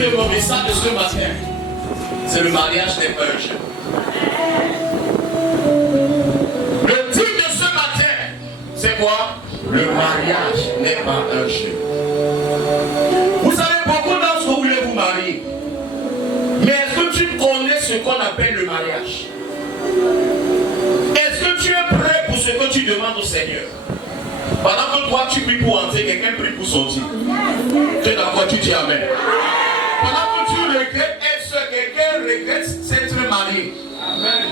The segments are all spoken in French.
titre de mon message de ce matin, c'est le mariage n'est pas un jeu. Le titre de ce matin, c'est quoi? Le mariage n'est pas un jeu. Vous savez, beaucoup d'entre vous voulez vous marier. Mais est-ce que tu connais ce qu'on appelle le mariage? Est-ce que tu es prêt pour ce que tu demandes au Seigneur? Pendant que toi tu pries pour entrer, quelqu'un prie pour sortir. Tu es d'accord, tu dis amen. Pendant que tu regrettes être seul, quelqu'un regrette s'être marié. Amen.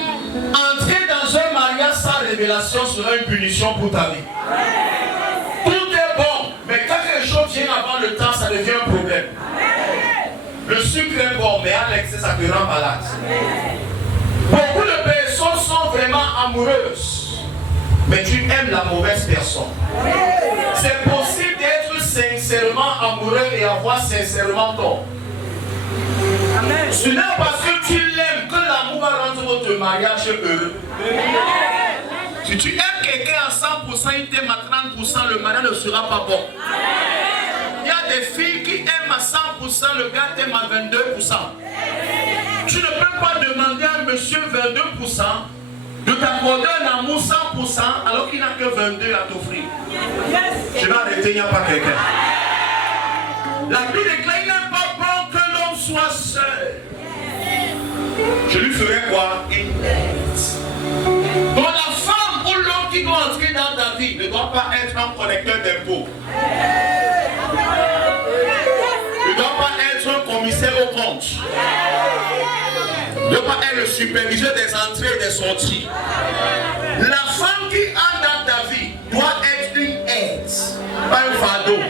Entrer dans un mariage sans révélation sera une punition pour ta vie. Tout est bon, mais quand quelque chose vient avant le temps, ça devient un problème. Le sucre est bon, mais à l'excès, ça te rend malade. Beaucoup de personnes sont vraiment amoureuses, mais tu aimes la mauvaise personne. C'est possible d'être sincèrement amoureux et avoir sincèrement tort. Ce n'est parce que tu l'aimes que l'amour va rendre votre mariage heureux. Si tu aimes quelqu'un à 100%, il t'aime à 30%, le mariage ne sera pas bon. Il y a des filles qui aiment à 100%, le gars t'aime à 22%. Tu ne peux pas demander à monsieur 22% de t'accorder un amour 100% alors qu'il n'a que 22 à t'offrir. Je vais arrêter, il n'y a pas quelqu'un. La Bible déclare, il n'est pas bon que l'homme soit seul. Je lui ferai quoi? Une aide. Donc la femme ou l'homme qui doit entrer dans ta vie ne doit pas être un collecteur d'impôts. Ne doit pas être un commissaire au compte. Ne doit pas être le superviseur des entrées et des sorties. La femme qui entre dans ta vie doit être une aide, pas un fardeau.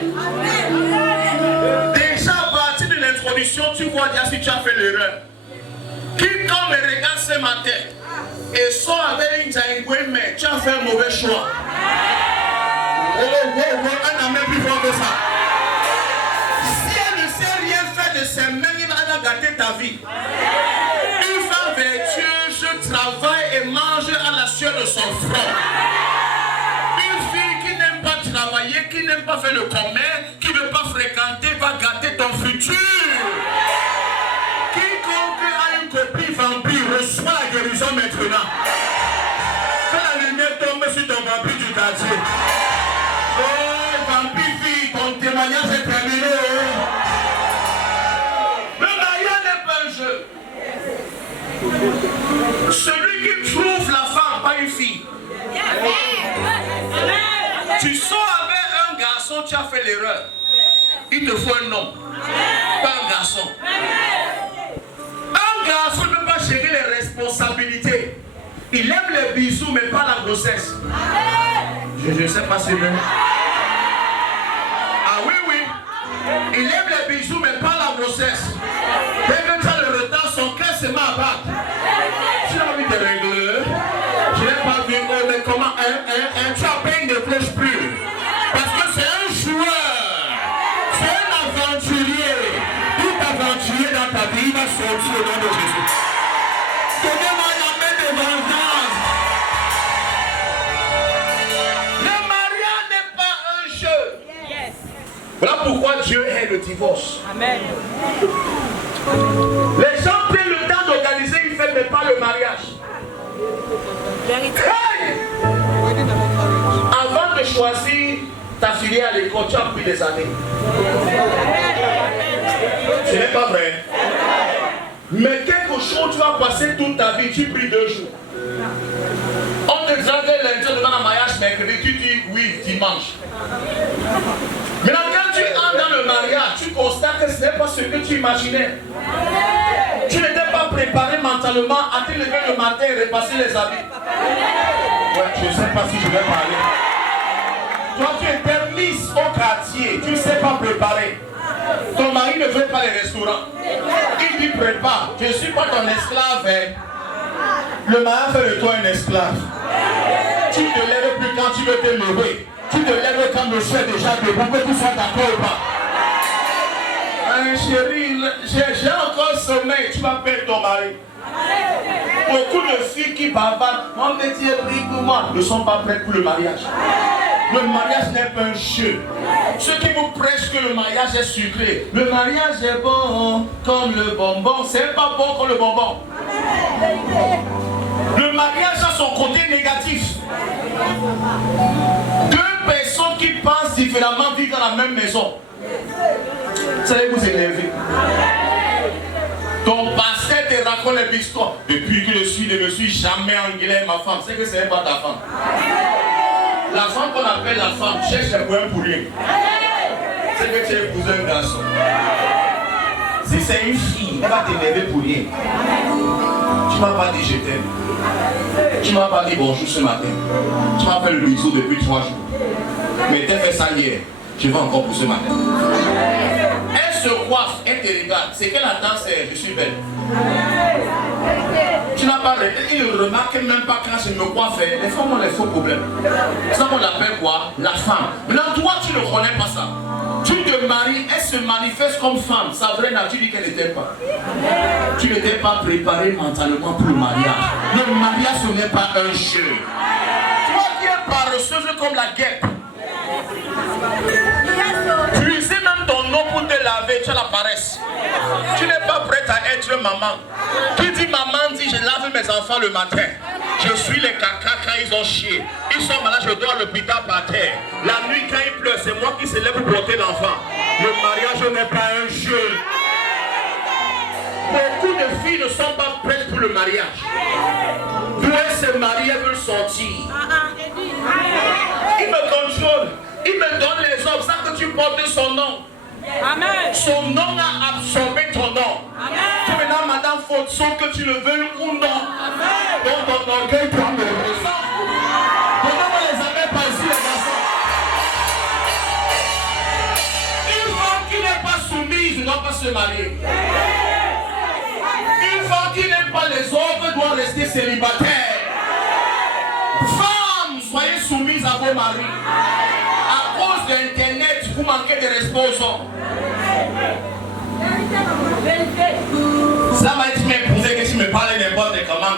Déjà à partir de l'introduction, tu vois déjà si tu as fait l'erreur. Quiconque me regarde ce matin et sort avec une jangouée, mais tu as fait un mauvais choix. Un amen plus fort que ça. Si elle ne sait rien faire de ses mains, il va gâter ta vie. Une femme vertueuse travaille et mange à la sueur de son front. Une fille qui n'aime pas travailler, qui n'aime pas faire le commerce, qui ne veut pas fréquenter, va gâter ton futur. Quiconque a une copine vampire reçoit la guérison maintenant. Quand la lumière tombe sur ton vampire du quartier. Oh, vampire fille, ton témoignage est terminé. Le mariage n'est pas un jeu. Celui qui trouve la femme, pas une fille. Tu sors avec un garçon, tu as fait l'erreur. Il te faut un homme, pas un garçon. Un garçon ne peut pas gérer les responsabilités. Il aime les bisous, mais pas la grossesse. Je ne sais pas si c'est vrai. Ah oui, oui. Il aime les bisous, mais pas la grossesse. Dès que tu as le retard, son cœur se met à battre. Tu as envie de régler. Je n'ai pas vu, mais comment tu as payé une cloche plus. Parce que c'est un joueur. C'est un aventurier. Tout aventurier dans ta vie va sortir au nom de Jésus. Donnez-moi la main de vengeance. Le mariage n'est pas un jeu. Voilà pourquoi Dieu est le divorce. Amen. Les gens prennent le temps d'organiser une fête, mais pas le mariage. Hey! Avant de choisir ta fille à l'école, tu as pris des années. Ce n'est pas vrai. Mais quelque chose, tu vas passer toute ta vie, tu pries 2 jours. On te drague lundi devant un mariage mercredi, tu dis oui dimanche. Maintenant, quand tu entres dans le mariage, tu constates que ce n'est pas ce que tu imaginais. Tu n'étais pas préparé mentalement à te lever le matin et repasser les habits. Ouais, je ne sais pas si je vais parler. Toi, tu étais Miss au quartier, tu ne sais pas préparer. Ton mari ne veut pas les restaurants. Il dit prépare. Je ne suis pas ton esclave. Hein. Le mari fait de toi un esclave. Tu ne te lèves plus quand tu veux te lever. Tu te lèves quand le chien est déjà debout, que tu sois d'accord ou pas. Chérie, j'ai encore sommeil, tu vas perdre ton mari. Beaucoup de filles qui bavardent, mon métier prie pour moi, ne sont pas prêtes pour le mariage. Le mariage n'est pas un jeu. Ceux qui vous prêchent que le mariage est sucré, le mariage est bon comme le bonbon, c'est pas bon comme le bonbon. Le mariage a son côté négatif. Deux personnes qui pensent différemment vivent dans la même maison. Vous allez vous énerver. Ton pasteur te raconte les histoires. Depuis que je ne me suis jamais engueulé avec ma femme, c'est que ce n'est pas ta femme. La femme qu'on appelle la femme cherche un point pour rien. C'est que tu as épousé un garçon. Si c'est une fille, elle va t'énerver pour rien. Tu ne m'as pas dit je t'aime. Tu ne m'as pas dit bonjour ce matin. Tu m'as fait le bisou depuis 3 jours. Mais tu as fait ça hier. Je vais encore pour ce matin. Elle se coiffe, elle te regarde. C'est qu'elle attend, c'est je suis belle. Tu n'as pas regardé. Il ne remarque même pas quand je me coiffe. Les femmes ont les faux problèmes. C'est ça qu'on appelle quoi? La femme. Maintenant, toi, tu ne connais pas ça. Tu te maries, elle se manifeste comme femme. Sa vraie nature dit qu'elle ne t'aime pas. Tu n'étais pas préparé mentalement pour le mariage. Le mariage, ce n'est pas un jeu. Toi qui es paresseuse comme la guêpe. Puiser même ton nom pour te laver, tu as la paresse. Tu n'es pas prête à être maman. Qui dit maman dit je lave mes enfants le matin. Je suis les caca quand ils ont chié. Ils sont malades, je dors à l'hôpital par terre. La nuit quand ils pleurent, c'est moi qui se lève pour porter l'enfant. Le mariage n'est pas un jeu. Beaucoup de filles ne sont pas prêtes pour le mariage. D'où elles se marient, elles veulent sortir. Il me contrôle. Il me donne les hommes, ça que tu portes son nom. Amen. Son nom a absorbé ton nom. Amen. Tu maintenant, madame, faut que tu le veuilles ou non. Amen. Donc ton orgueil doit me ressentir. Donnez-moi les amis par ici, les garçons. Une femme qui n'est pas soumise ne doit pas se marier. Une femme qui n'aime pas les hommes doit rester célibataire. Femmes, soyez soumises à vos maris. À cause d'Internet, vous manquez de respect aux hommes. Ça va être m'épouser que tu me parles n'importe comment.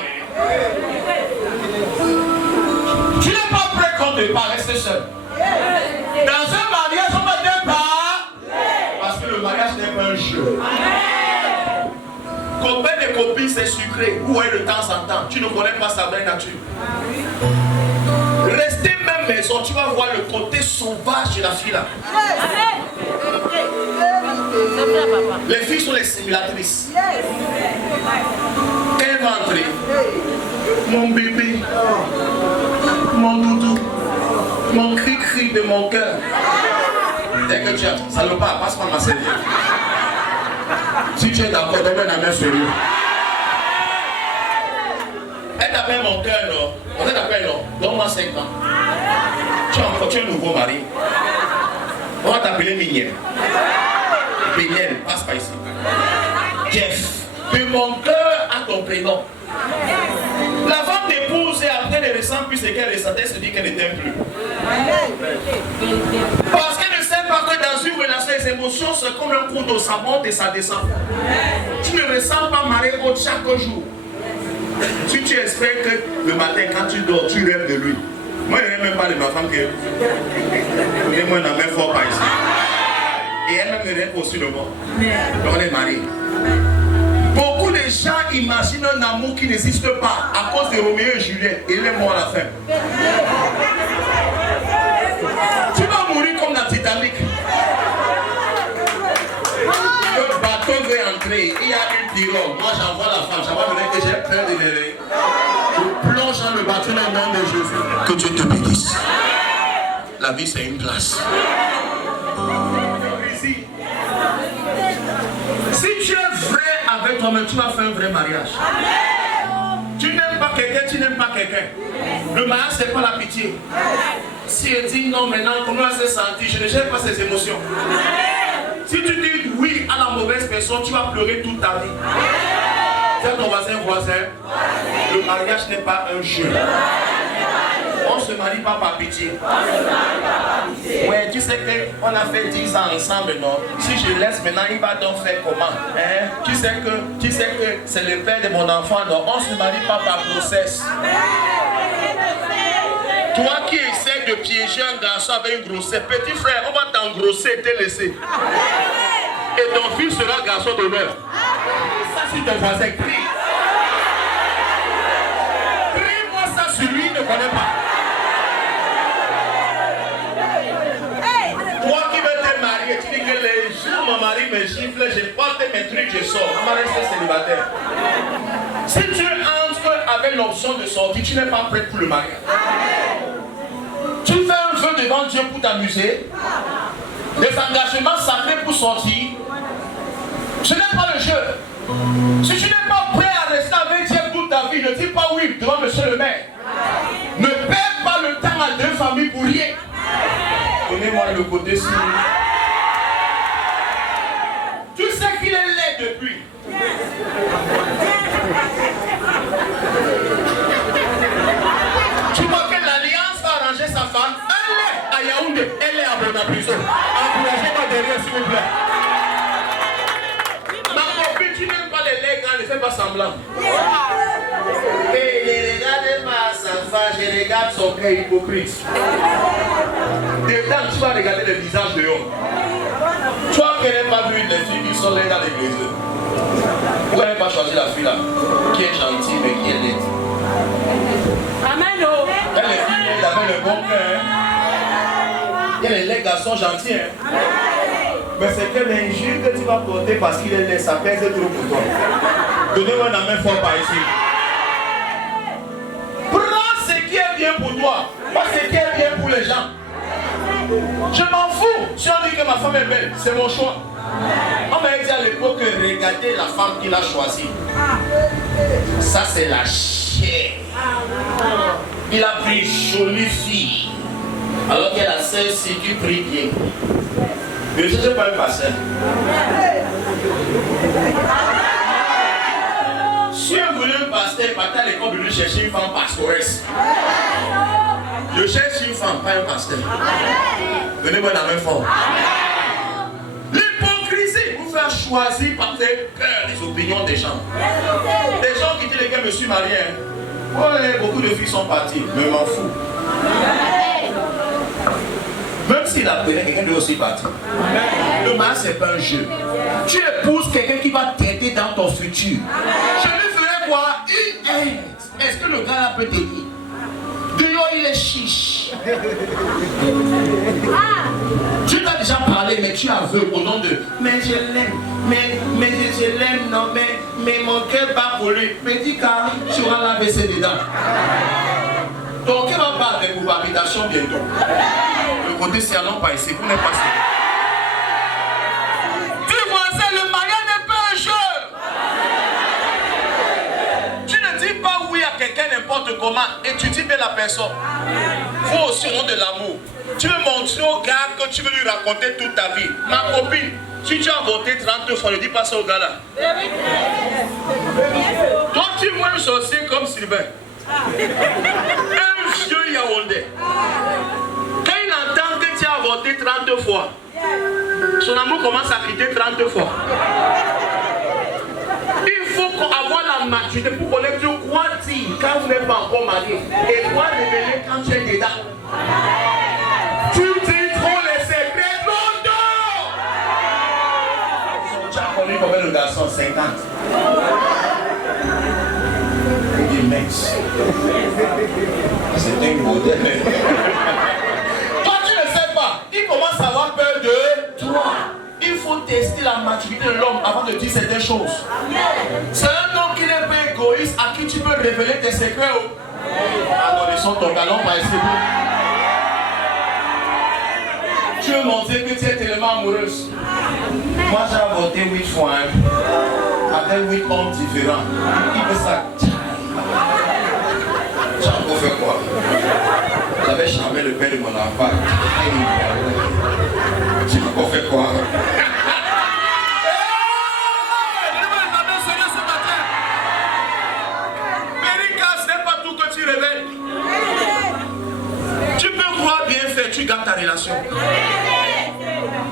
Tu n'es pas prêt qu'on te parle, reste seul. Dans un mariage, on ne t'aime pas. Parce que le mariage n'est pas un jeu. Copain et copines, c'est sucré. Où est de temps en temps? Tu ne connais pas sa vraie nature. Restez même maison, tu vas voir le côté sauvage de la fille là. Les filles sont les simulatrices. Elle va entrer. Mon bébé, mon doudou, mon cri-cri de mon cœur. Dès que tu as, salopard, passe-moi ma serviette. Si tu es d'accord, donne-moi la main sérieux. Elle t'appelle mon cœur, non? On t'appelle non? Donne-moi 5 ans. Tu es un nouveau mari. On va t'appeler Mignel. Mignel, passe par ici. Jeff. De mon cœur à ton prénom. La femme t'épouse et après elle ressent plus ce qu'elle ressentait, elle se dit qu'elle ne t'aime plus. Parce qu'elle ne sait pas que dans une relation, les émotions, c'est comme un coup d'eau, ça monte et ça descend. Tu ne ressens pas marée haute chaque jour. Si tu espères que le matin, quand tu dors, tu rêves de lui. Moi, je ne rêve même pas de ma femme que. Moi, je n'en mets fort par ici. Et elle-même ne rêve aussi de moi. Donc, on est mariés. Beaucoup de gens imaginent un amour qui n'existe pas à cause de Roméo et Juliette. Et il est mort à la fin. Tu vas mourir comme dans Titanic. Le bateau veut entrer, il y a une pirogue. Moi j'envoie la femme, j'envoie le mec que j'ai peur de l'élever. Je plonge dans le bateau dans le nom de Jésus. Que Dieu te bénisse. La vie c'est une place. Si tu es vrai avec toi-même, tu vas faire un vrai mariage. Tu n'aimes pas quelqu'un, tu n'aimes pas quelqu'un. Le mariage c'est pas la pitié. Si elle dit non maintenant, comment elle s'est sentie, je ne gère pas ses émotions. Si tu dis oui à la mauvaise personne, tu vas pleurer toute ta vie. C'est ton voisin. Le mariage n'est pas un jeu. On ne se marie pas par pitié. Ouais, tu sais qu'on a fait 10 ans ensemble, non? Si je laisse maintenant, il va donc faire comment? Hein? Tu sais que c'est le père de mon enfant, non? On ne se marie pas par grossesse. Toi qui essaies essaye de piéger un garçon avec une grossesse. Petit frère, on va t'engrosser et te laisser. Et ton fils sera garçon d'honneur. Ça, c'est ton voisin. Crie. Crie-moi ça sur lui, il ne connaît pas. Toi qui veux te marier, tu dis que les jours mon mari me gifle, je porte mes trucs, je sors. On va rester célibataire. Si tu entres avec l'option de sortir, tu n'es pas prêt pour le mariage. Tu fais un vœu devant Dieu pour t'amuser. Des engagements sacrés pour sortir. Ce n'est pas le jeu. Si tu n'es pas prêt à rester avec Dieu toute ta vie, ne dis pas oui devant monsieur le maire. Ne perds pas le temps à deux familles pour rien. Donnez-moi le côté sur. Tu sais qu'il est laid depuis. Tu vois que l'alliance va arranger sa femme. Elle est à Yaoundé, elle est à Bona prison. Encouragez-moi derrière s'il vous plaît. Ma copine, tu n'aimes pas les lèvres, ne fais pas semblant. Et ne regarde pas sa femme, je regarde son cœur hypocrite. Dedans, tu vas regarder le visage de l'homme. Toi qui n'as pas vu les filles qui sont là dans l'église. Pourquoi n'avez pas choisi la fille là qui est gentille mais qui est laide? Amen. Elle est fille, elle avait le bon cœur. Il y a les garçons gentils. Mais c'est quelle injure que tu vas porter parce qu'il est laid, ça pèse trop pour toi. Donnez-moi la main fort par ici. Prends ce qui est bien pour toi, pas ce qui est bien pour les gens. Je m'en fous. Si on dit que ma femme est belle, c'est mon choix. On m'a dit à l'époque que regardez la femme qu'il a choisie. Ça c'est la chair. Il a pris une jolie fille. Alors qu'il y a la sœur si tu pries bien. Mais je ne sais pas le pasteur. Si on voulait un pasteur, il partait à l'école de lui chercher une femme pastoresse. Je cherche une femme, pas un pasteur. Donnez-moi la main forte. L'hypocrisie vous fait choisir par tes peurs les opinions des gens. Les gens qui disent les gars, je me suis marié. Ouais, beaucoup de filles sont parties, mais je m'en fous. Même s'il a appelé quelqu'un de aussi parti. Le mariage, c'est pas un jeu. Tu épouses quelqu'un qui va t'aider dans ton futur. Je lui ferai quoi? Une aide. Est-ce que le gars là peut t'aider? Dehors, il est chiche. Tu t'as déjà parlé, mais tu aveugle au nom de. Mais je l'aime. Mais je l'aime, non, mais mon cœur bat pour lui. Mais dis car tu auras la baisser dedans. Ton cœur va pas avec vos habitations bientôt. Le côté salon par ici, vous n'êtes pas sûr. Tu vois ça, le mariage n'est pas un jeu. Tu ne dis pas oui à quelqu'un n'importe comment et tu dis bien la personne. Faut aussi au nom de l'amour. Tu veux montrer au gars que tu veux lui raconter toute ta vie. Ma copine, si tu as voté 30 fois, ne dis pas ça au gars là. Toi, tu vois un sorcier comme Sylvain. Un vieux Yaoundé. Quand il entend que tu as voté 30 fois, son amour commence à quitter 30 fois. Il faut avoir la maturité pour connaître quoi dire quand vous n'êtes pas encore marié et quoi révéler quand tu es dedans. Tu dis trop les secrets longtemps. Tu as connu combien de garçons? 50. C'est un modèle. Toi tu ne sais pas. Il commence à avoir peur de toi. Il faut tester la maturité de l'homme avant de dire certaines choses. C'est un homme qui n'est pas égoïste à qui tu peux révéler tes secrets. Adolescent, ton galon va essayer. Tu veux montrer que tu es tellement amoureuse. Moi j'ai voté 8 fois. Avec 8 hommes différents. Il veut ça. Tu as encore fait quoi? J'avais charmé le père de mon enfant. Tu as encore fait quoi? Mérika, ce n'est pas tout que tu révèles. Tu peux croire bien faire, tu gardes ta relation.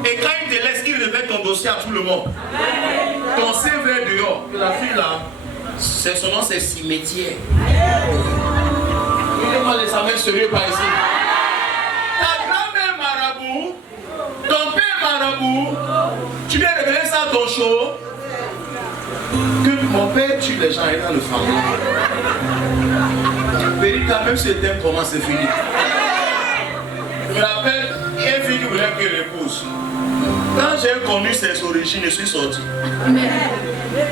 Et quand il te laisse, il révèle ton dossier à tout le monde. Ton CV est dehors. La fille là, son nom c'est cimetière. Donnez-moi les amènes sérieux par ici. marabout. Tu viens révéler ça à ton show. Que mon père tue les gens et dans le famille. Périka, même si le thème commence, c'est fini. Je me rappelle, il y a une fille qui voulait que l'épouse. Quand j'ai connu ses origines, je suis sorti.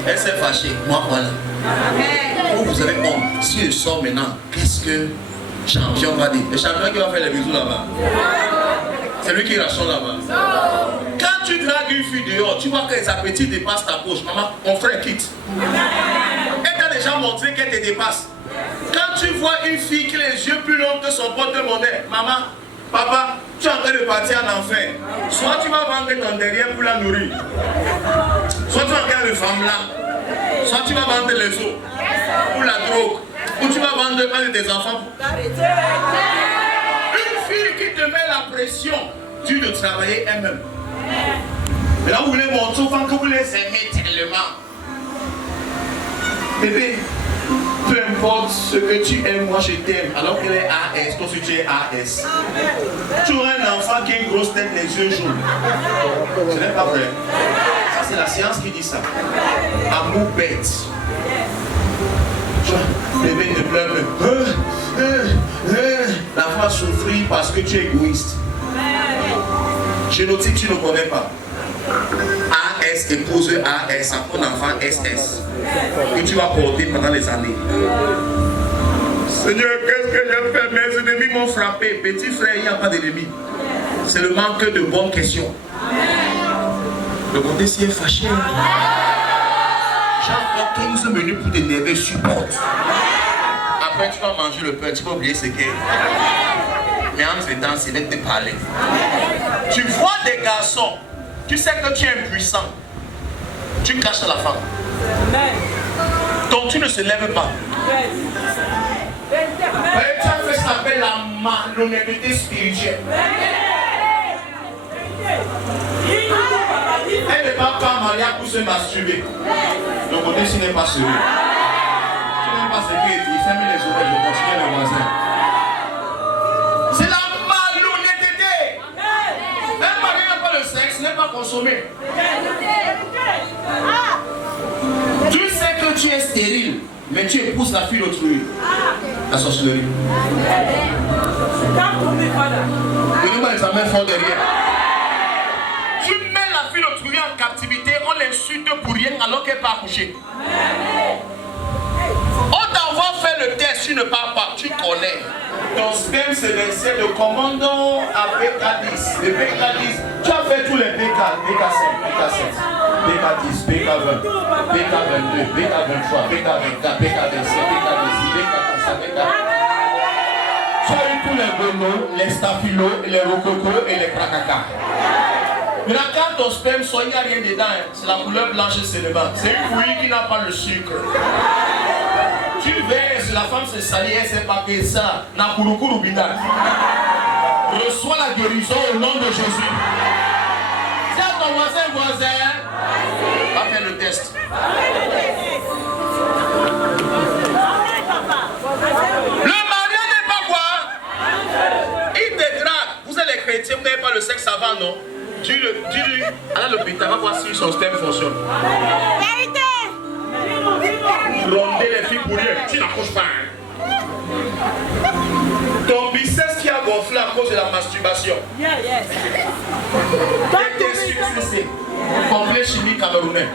Elle s'est fâchée. Moi, voilà. Vous savez, bon, si je sors maintenant, qu'est-ce que champion va dire? Le champion qui va faire les bisous là-bas. C'est lui qui raconte là-bas. Quand tu dragues une fille dehors, tu vois que les appétits dépassent ta poche. Maman, mon frère quitte. Elle t'a déjà montré qu'elle te dépasse. Quand tu vois une fille qui a les yeux plus longs que son porte-monnaie, maman, papa, tu es en train de partir en enfer. Soit tu vas vendre ton derrière pour la nourrir. Soit tu vas regarder une femme là. Soit tu vas vendre les os pour la drogue. Ou tu vas vendre un de tes enfants. Une fille qui te met la pression, tu dois travailler elle-même. Et là, vous voulez montrer aux femmes que vous les aimez tellement. Bébé, peu importe ce que tu aimes, moi je t'aime. Alors qu'elle est AS, toi si tu es AS. Tu auras un enfant qui a une grosse tête, les yeux jaunes. Ce n'est pas vrai. Ça, c'est la science qui dit ça. Amour bête. Bébé ne pleure plus. L'enfant va souffrir parce que tu es égoïste. Génotype, tu ne connais pas. AS épouse AS, un enfant SS. Que tu vas porter pendant les années. Seigneur, qu'est-ce que j'ai fait? Mes ennemis m'ont frappé. Petit frère, il n'y a pas d'ennemis. C'est le manque de bonnes questions. Le côté si est fâché. J'ai encore 15 minutes pour t'énerver, supporte. Après, tu vas manger le pain, tu vas oublier ce qu'est. Mais en ce temps, c'est de te parler. Tu vois des garçons, tu sais que tu es impuissant. Tu caches à la femme. Donc tu ne se lèves pas. Tu as fait ce qu'on appelle la malhonnêteté spirituelle. Elle ne va pas marier pour se masturber. Le côté ci n'est pas sérieux. Tu n'aimes pas ce qu'il dit. Ferme les oreilles, je continue le voisin. C'est la malhonnêteté. Un mari n'a pas le sexe, n'est pas consommé. Tu sais que tu es stérile, mais tu épouses la fille d'autrui. La sorcellerie. Donnez-moi les amens forts derrière. Tu mets la fille d'autrui en captivité, on l'insulte pour rien alors qu'elle va accoucher. On t'envoie faire le test, tu ne parles pas, tu connais. Ton sperme c'est versé de commandant à BK10. Le BK10, tu as fait tous les BK, BK5, BK7, BK10, BK20, BK22, BK23, BK24, BK27, BK26, BK35, BK... Tu as eu tous les gonos, les staphylos, les rococo et les krakakas. Maintenant, quand ton sperme soit, il n'y a rien dedans, c'est la couleur blanche seulement. C'est une bouillie qui n'a pas le sucre. Tu verses, la femme se salit, elle sait pas que ça. Nakurukuru bida. Reçois la guérison au nom de Jésus. C'est à ton voisin. Va faire le test. Le mariage n'est pas quoi? Il te drague. Vous êtes les chrétiens, vous n'avez pas le sexe avant, non? Dis-lui, allez à l'hôpital, va voir si son sperme fonctionne. Vérité. Ronder les filles pour rien, tu n'accouches pas. Ton biceps qui a gonflé à cause de la masturbation. Et tes succès, complet chimie camerounais.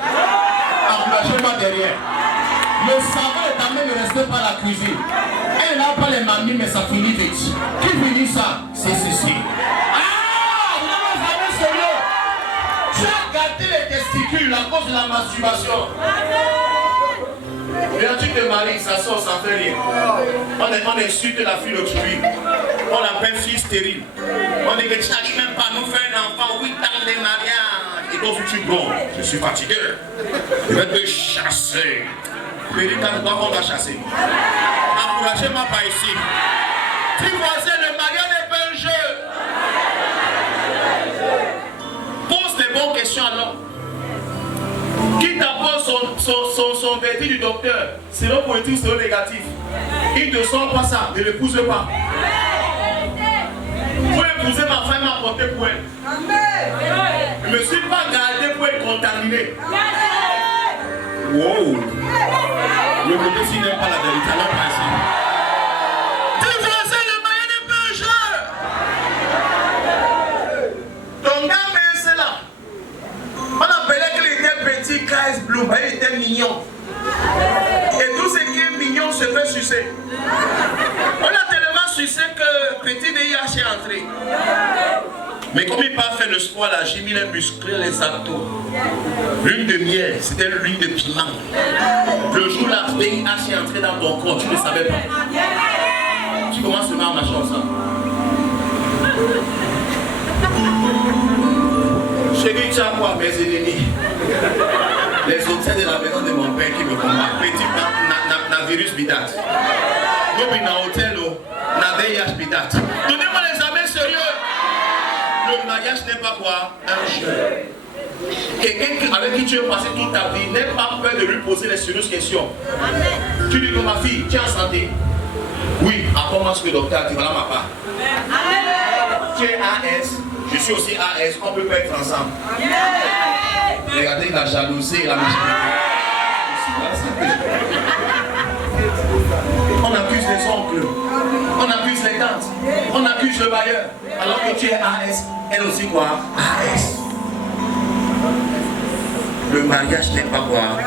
Encouragez-moi derrière. Le savon est en train de rester par la cuisine. Elle n'a pas les mamies, mais ça finit vite. Qui finit ça? C'est ceci. Tu as gâté les testicules à cause de la masturbation. Et là tu te maries, ça sort, ça fait rien. On insulte la fille d'autrui. On l'appelle fille stérile. On dit que tu n'arrives même pas à nous faire un enfant 8 ans de mariage. Et donc tu dis bon, je suis fatigué. Je vais te chasser. Périka, pourquoi on va chasser? Encouragez-moi par ici. Tu voisin, le mariage n'est pas un jeu. Pose des bonnes questions alors. Qui t'apporte son verdict du docteur, sérum positif, sérum négatif. Il ne sent pas ça, ne l'épouse pas. Vous épouser ma femme m'a apporté pour elle. ne me suis pas gardé pour être contaminé. Wow. Le côté s'il n'aime pas la vérité, alors pas ici. Tu faisais le moyen des pécheurs. Ton gars, mais c'est là. On appelait qu'il était petit, Christ Blue, il était mignon. Et tout ce qui est mignon se fait sucer. On a tellement sucé que petit VIH est entré. Mais comme il n'a pas fait le sport, la gym, il a musclé les abdos. L'huile de miel, c'était l'huile de piment. Le jour où la VIH est entré dans ton corps, tu ne savais pas. Tu commences seulement à marcher ensemble. Chérie, tu as quoi, mes ennemis? Les hôtels de la maison de mon père qui me combattent. Petit na virus bidat. Nous, dans l'hôtel, na VIH bidat. Donnez-moi les amis sérieux. Le mariage n'est pas quoi? Un jeu. Quelqu'un avec qui tu veux passer toute ta vie, n'aie pas peur de lui poser les sérieuses questions. Amen. Tu dis que ma fille, tu es en santé? Oui, apprends-moi ce que le docteur a dit, voilà ma part. Amen. Tu es AS, je suis aussi AS, on peut pas être ensemble. Amen. Regardez la jalousie et la méchanceté. On accuse les oncles, on accuse les tantes, on accuse le bailleur, alors que tu es AS, elle aussi quoi? AS. Le mariage n'est pas quoi?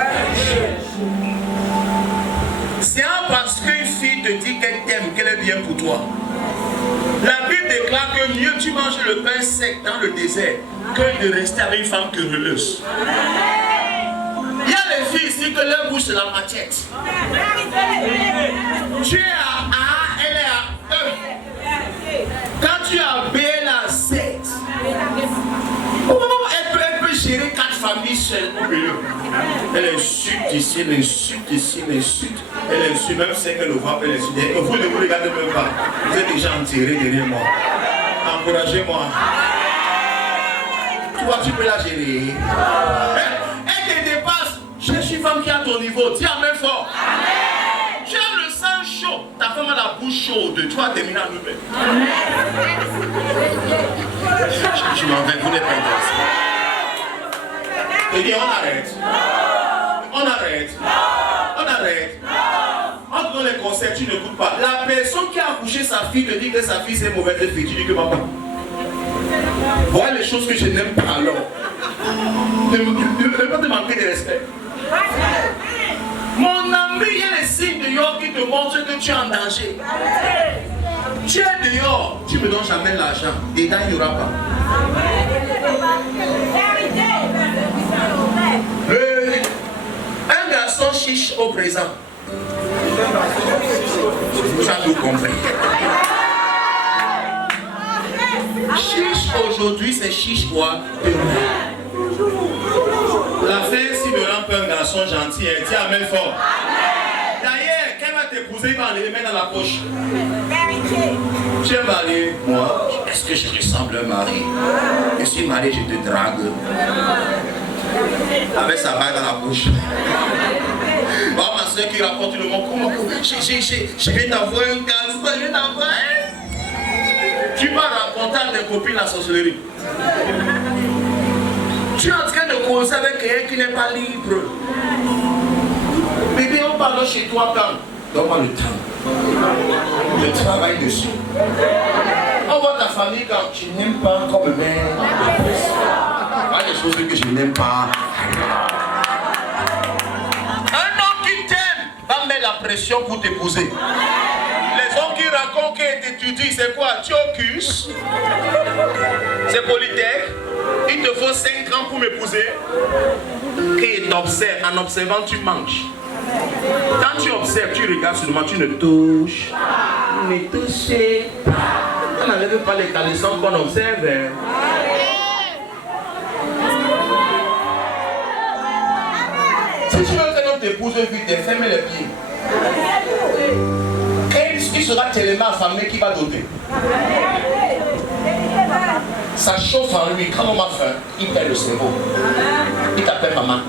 C'est parce qu'une fille te dit qu'elle t'aime, qu'elle est bien pour toi. La Bible déclare que mieux tu manges le pain sec dans le désert que de rester avec une femme querelleuse. Il y a les filles ici que leur bouche c'est la matiette. Tu es à A, elle est à E. Quand tu es à B, elle est à Z. Elle peut gérer 4 familles seules au milieu. Elle insulte ici, elle insulte ici, elle insulte. Elle insulte, même si elle le voit, elle insulte. Et vous ne vous regardez même pas. Vous êtes déjà enterré derrière moi. Encouragez-moi. Toi, tu peux la gérer. Elle te dépasse. Cherche une femme qui est à ton niveau. Dis amen fort. Amen. Tu as le sang chaud. Ta femme a la bouche chaude. Tu vas terminer à nous-mêmes. Je m'en vais. Vous n'êtes pas intéressé. Et dit, on arrête. On arrête. On arrête. Entre dans les concerts, tu n'écoutes pas. La personne qui a accouché sa fille te dit que sa fille c'est mauvaise fille. Tu dis que maman. Voilà les choses que je n'aime pas alors. Ne pas te manquer de respect. Mon ami, il y a les signes dehors qui te montrent que tu es en danger. Tu es dehors, tu ne me donnes jamais l'argent. Et là, il n'y aura pas. Un garçon chiche au présent. Vous avez tout compris. Chiche aujourd'hui, c'est chiche quoi? Demain. La fille, si me rend un garçon gentil, elle dit amen fort. D'ailleurs, quand elle va t'épouser, il va les mettre dans la poche. Tu es marié, moi, est-ce que je ressemble à un mari? Je suis marié, je te drague. Avec sa bague dans la bouche. Bon, ma soeur qui raconte le mot, comment je viens d'avoir un garçon, je viens d'avoir. Tu vas raconter à tes copines la sorcellerie. Tu es en train de causer avec quelqu'un qui n'est pas libre. Bébé, on parle chez toi quand? Donne-moi le temps. Je travaille dessus. On voit ta famille quand tu n'aimes pas comme mère. Pas des choses que je n'aime pas. Un homme qui t'aime va mettre la pression pour t'épouser. Les hommes qui racontent qu'ils t'étudient, c'est quoi? Tu occultes. C'est Polytech. Il te faut 5 ans pour m'épouser. Et t'observes. En observant, tu manges. Quand tu observes, tu regardes seulement, tu ne touches. Ne touchez pas. On n'enlève pas les caleçons qu'on observe. Si tu veux que l'homme t'épouse vite, ferme les pieds. Et il sera tellement affamé qu'il va doter. Ça chauffe en lui. Quand on a faim, il perd le cerveau. Il t'appelle maman.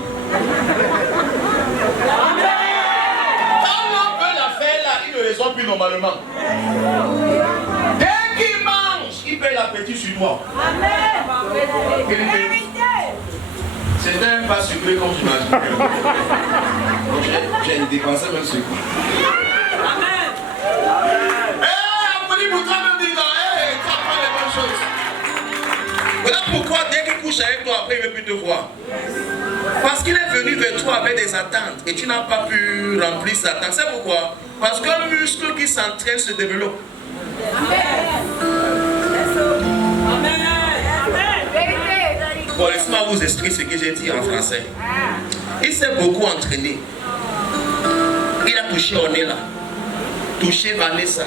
Quand on veut la faire là, il ne raisonne plus normalement. Dès qu'il mange, il perd l'appétit sur toi. C'était pas sucré comme j'imaginais. Donc j'ai dépensé même sucre. Amen. Applaudis pour toi même, dis donc, tu apprends les bonnes choses. Voilà pourquoi dès qu'il couche avec toi, après il ne veut plus te voir. Parce qu'il est venu vers toi avec des attentes et tu n'as pas pu remplir ses attentes. C'est pourquoi? Parce qu'un muscle qui s'entraîne se développe. Bon, laissez-moi vous expliquer ce que j'ai dit en français. Il s'est beaucoup entraîné. Il a touché Onela, touché Vanessa,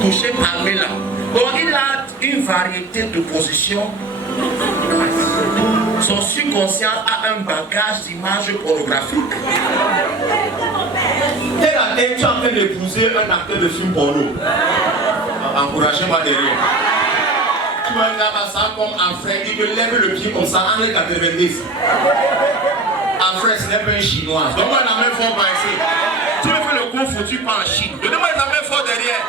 touché Pamela. Donc il a une variété de positions. Son subconscient a un bagage d'images pornographiques. Dès la tête, tu es en train d'épouser un acteur de film porno. Encouragez-moi derrière. Tu vas regarder ça comme un frère, il te lève le pied comme ça, en 90. Un frère, ce n'est pas un chinois. Donne-moi la main forte par ici. Tu me fais le coup foutu par en Chine. Donnez-moi la main forte derrière.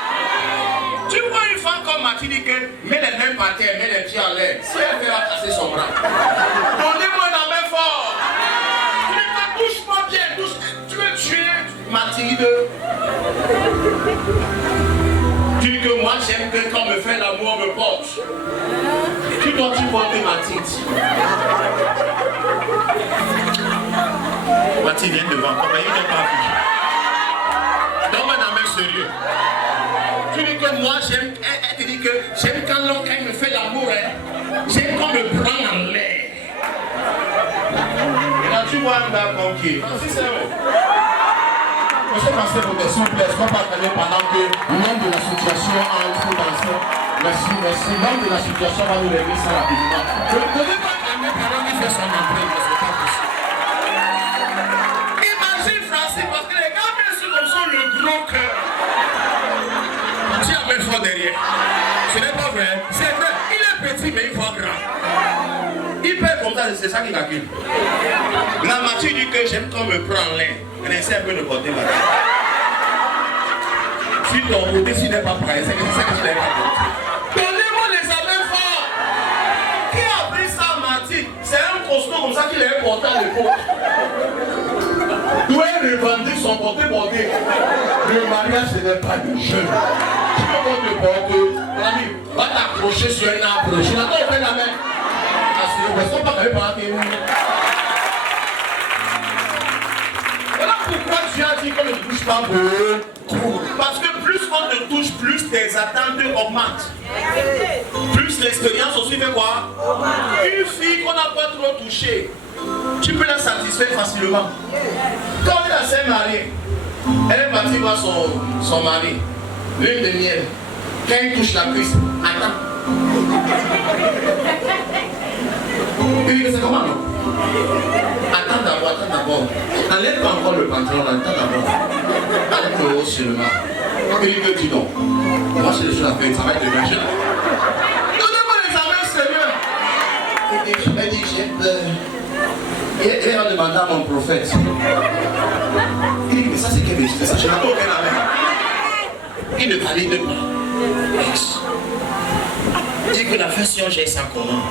Tu vois une femme comme Mathilde qui met les mains par terre, met les pieds en l'air. Si elle fait casser son bras. Donnez-moi la main forte. Touche-moi bien, touche. Tu veux tuer Mathilde. Tu dis que moi j'aime que quand me fait l'amour, on me porte. Tu dois porter Mathilde. Mathilde vient devant. Comment il n'est pas vu? Donne-moi la main sérieux. Tu dis que moi j'aime, elle te dit que j'aime quand l'homme il me fait l'amour, hein. J'aime quand me prend en l'air. Et là tu vois un gars comme qui? Si c'est vrai. Je sais pas si c'est votre s'il vous plaît, je ne vais pas parler pendant que l'homme de la situation entre dans ça. Merci, merci. L'homme de la situation va nous régler ça rapidement. Je ne connais pas un pendant qu'il fait son entrée, mais c'est pas possible. Imagine Francis, parce que les gars, bien sûr, comme ça, le gros cœur. Tu as même fort derrière. Ce n'est pas vrai. C'est vrai. Il est petit, mais il faut grand. Il perd comme ça, c'est ça qui calcule. La Mathieu dit que j'aime qu'on me prend en l'air. Elle essaie un peu de porter ma tête. Si ton côté, s'il n'est pas prêt, c'est que tu n'es pas porté. Donnez-moi les amens forts. Qui a pris ça, Mathieu? C'est un costaud comme ça qu'il est porté à l'époque. Doit revendiquer son porté-porté. Le mariage, ce n'est pas du jeu. Tu peux pas te porter. Mon ami, va t'accrocher sur un arbre. Je n'attends pas la main. Voilà pourquoi tu as dit qu'on ne touche pas beaucoup. Parce que plus on te touche, plus tes attentes augmentent. Plus l'expérience aussi fait quoi? Une fille qu'on n'a pas trop touchée, tu peux la satisfaire facilement. Quand elle s'est mariée, elle est partie voir son mari, lune de miel. Quand il touche la cuisse, attends. Il dit que c'est comment non? Attends d'abord. Enlève pas encore le pantalon, attends d'abord. Enlève le haut sur le mât. Il dit que tu non. Moi c'est les choses à faire, ça va être bien. Donnez-moi les amens sérieux. Elle dit j'ai peur. Elle va demander à mon prophète. Il dit mais ça c'est quel métier ça? Je n'ai pas aucun amène. Il ne valide pas. Dit que la version j'ai ça comment?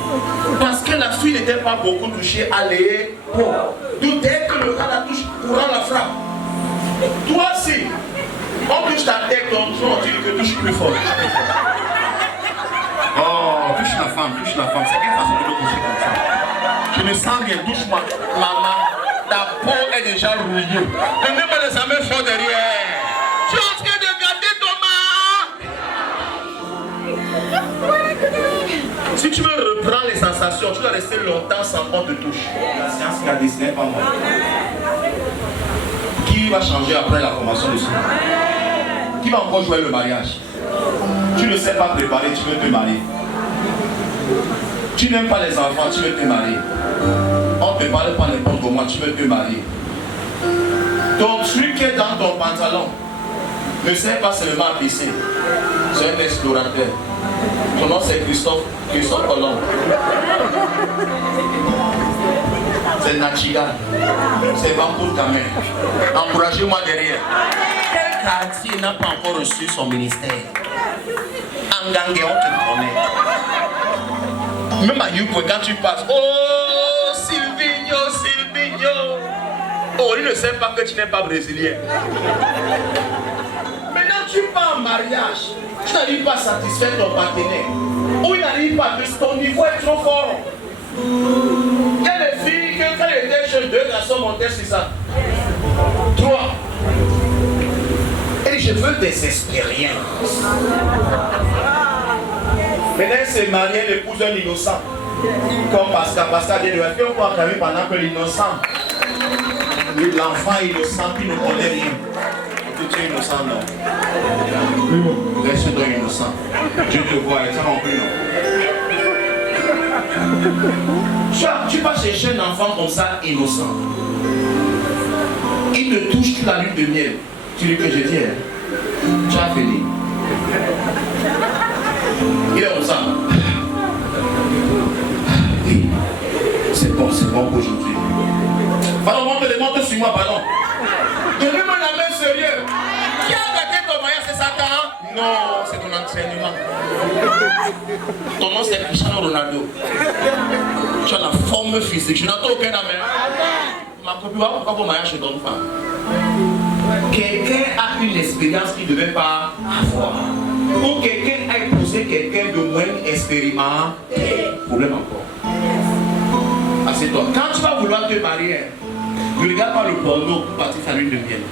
Parce que la fille n'était pas beaucoup touchée à l'épaule. D'où dès que le gars la touche, courant la frappe. Toi aussi, on touche ta tête, on dit que touche plus fort. Oh, touche la femme. C'est quelle façon de le toucher comme ça? Je ne sens rien, touche-moi. Maman, ta peau est déjà rouillée. Donnez-moi les amens forts derrière. Tu es en train de garder ton mari. Si tu veux reprendre les sensations, tu dois rester longtemps sans qu'on te touche. La science qui a dessiné pas moi. Qui va changer après la formation de ce monde? Qui va encore jouer le mariage? Tu ne sais pas préparer, tu veux te marier. Tu n'aimes pas les enfants, tu veux te marier. On ne te parle pas n'importe comment, tu veux te marier. Ton truc est dans ton pantalon. Ne sais pas seulement pisser. C'est un explorateur. Ton nom c'est Christophe Colomb. C'est Nachiga. C'est Banco Tamer. Encouragez-moi derrière. Quel quartier n'a pas encore reçu son ministère? Angangé, on te connaît. Même à Youpo, quand tu passes, oh Sylvigno, ne sais pas que tu n'es pas brésilien. Maintenant, tu pars en mariage. Tu n'arrives pas à satisfaire ton partenaire. Ou il n'arrive pas, ton niveau est trop fort. Il y a des filles que quand elles étaient jeunes, 2 garçons montaient sur ça. 3. Et je veux des expériences. Maintenant, elle s'est mariée, elle épouse un innocent. Comme Pascal. Pascal dit, est-ce qu'on peut acclamer pendant que l'innocent, l'enfant innocent qui ne connaît rien. Tu es innocent, non? Reste donc innocent. Dieu te voit, et ça non plus, non. Tu vas chercher un enfant comme ça, innocent. Il ne touche que la lune de miel. Tu dis que je dis, hein? Tu as fini. Il est comme ça. Oui. C'est bon pour aujourd'hui. Pardon, monte sur moi, pardon. Donnez-moi la main sérieux. Qui a gâté ton mariage, c'est Satan? Non, c'est ton entraînement. Ton nom c'est Cristiano Ronaldo. Tu as la forme physique. Je n'entends aucun amen. Ma copine, pourquoi vos mariages ne donnent pas? Quelqu'un a une expérience qu'il ne devait pas avoir. Ou quelqu'un a épousé quelqu'un de moins expérimenté. Problème encore. Assieds-toi. Quand tu vas vouloir te marier, ne regarde pas le porno pour partir faire lune de miel.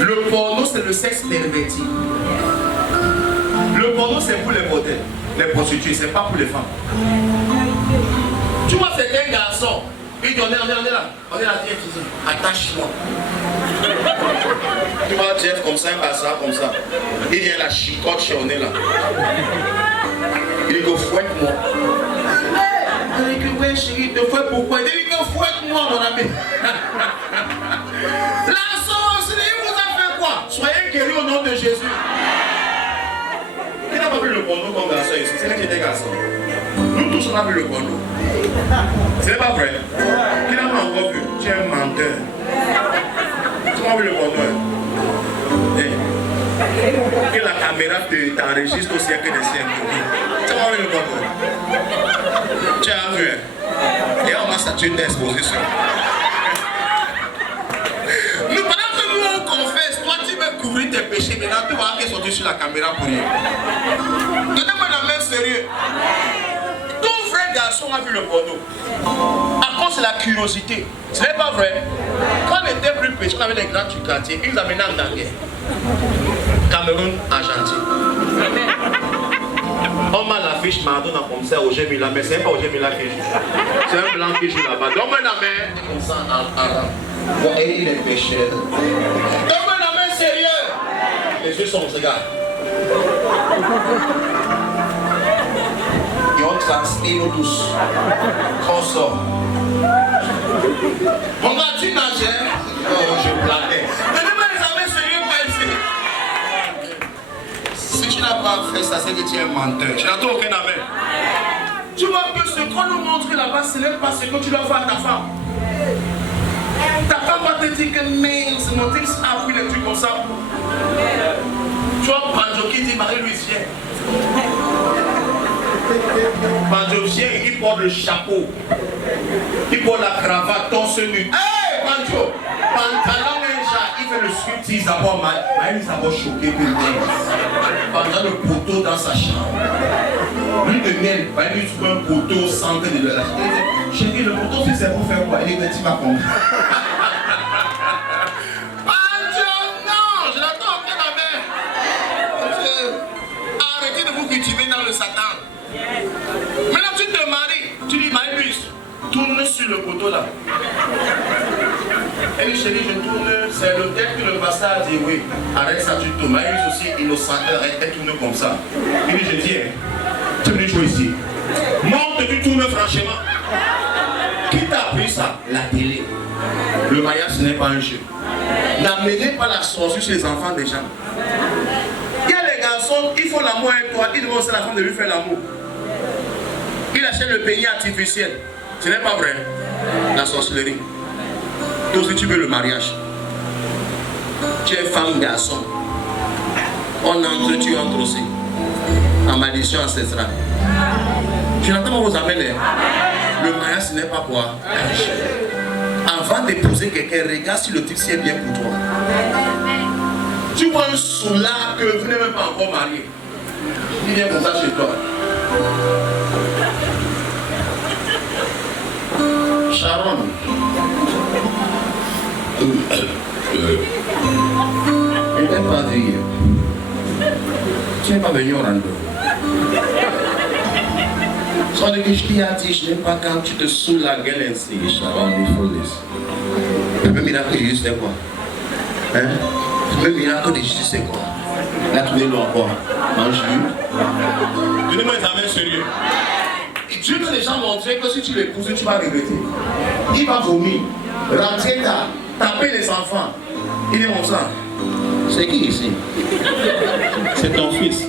Le porno, c'est le sexe perverti. Le porno, c'est pour les modèles, les prostituées, c'est pas pour les femmes. Tu vois, c'est un garçon. Il dit, on est là, tiens, attache-moi. Tu vois, Jeff comme ça, un bazar comme ça. Il vient la chicote chez on est là. Il dit que fouette-moi. Il dit que ouais, chérie, te fouette pourquoi? Il dit que fouette-moi, mon ami. La sorcellerie vous a fait quoi? Soyez guéris au nom de Jésus. Qui n'a pas vu le porno comme garçon ici? C'est lui qui était garçon. Nous tous on a vu le porno. Ce n'est pas vrai. Qui n'a pas encore vu? Tu es un menteur. Tu as vu le porno? Que la caméra t'enregistre au siècle des siècles. Tu as vu le porno? Tu as vu? Et on va s'attirer d'exposition. Nous, pendant que nous on confesse, toi tu veux couvrir tes péchés, maintenant tu vas avoir sortir sur la caméra pour rien. Donnez-moi la main sérieux. Ton vrai garçon a vu le porno. À cause de la curiosité. Ce n'est pas vrai. Quand on était plus petit, on avait les grands du quartier, ils nous amenaient en Danguet. Cameroun, Argentine. On m'a l'affiche Madonna comme ça, Roger Mila, mais c'est pas Roger Mila qui joue. C'est un blanc qui joue là-bas. Donne-moi la main. Comme ça en arabe. Et il est péché. Donne-moi la main sérieux. Les yeux sont, regarde. Et on transmet nous tous. Qu'on sort. On va tu nager. Oh, je planais. Donnez-moi les mains sérieux, pas ici. Si tu n'as pas fait ça, c'est que tu es un menteur. Tu n'entends aucun amen. Tu vois que ce qu'on nous montre là-bas, ce n'est pas ce que tu dois faire à ta femme. Ta femme va te dire que mince, mon Dieu a appris les trucs comme ça. Tu vois, Banjo qui dit Marie-Louise vient. Banjo vient, il porte le chapeau. Il porte la cravate, torse nu. Hey, Banjo! Pantalon ninja, il fait le striptease d'abord. Marie-Louise d'abord choqué que pendant le poteau dans sa chambre. Lui de miel, Marie-Louise trouve un poteau sans que de la chérie, le poteau c'est pour faire quoi? Il est petit, pas comme Satan. Maintenant tu te maries, tu dis Marie-Louise, tourne sur le poteau là. Elle dit chérie, je tourne, c'est le tel que le pasteur a dit oui. Arrête ça, tu tournes. Marie-Louise aussi innocente, elle tourne comme ça. Il dit je viens, tu veux jouer ici. Monte, tu tournes franchement. Qui t'a appris ça? La télé. Le mariage ce n'est pas un jeu. N'amenez pas la sorcière sur les enfants des gens. Il y a les garçons, ils font l'amour avec toi, ils demandent à la femme de lui faire l'amour. Il achète le pays artificiel. Ce n'est pas vrai. La sorcellerie. Toi aussi tu veux le mariage. Tu es femme, garçon. On entre, tu entres aussi. En malédiction ancestrale. Je n'entends pas vos appels. Le mariage ce n'est pas quoi. Enfant Va d'épouser quelqu'un, regarde si le type c'est bien pour toi. Tu vois un soulard que vous n'êtes même pas encore marié. Il vient comme ça chez toi. Sharon. Elle n'est pas dire. Tu n'es pas venu au rendez-vous. Soit de que je t'ai dit, je n'aime pas quand tu te saoules la gueule ainsi, Sharon, il faut laisser. Le même miracle de Jésus, c'est quoi? Hein? Le même miracle de Jésus, c'est quoi? Là, tu es là encore. Mange-lui. Donnez-moi un examen sérieux. Dieu veut déjà montrer que si tu l'épouses, tu vas regretter. Il va vomir, rentrer tard, taper les enfants. Il est mon sang. C'est qui ici? C'est ton fils.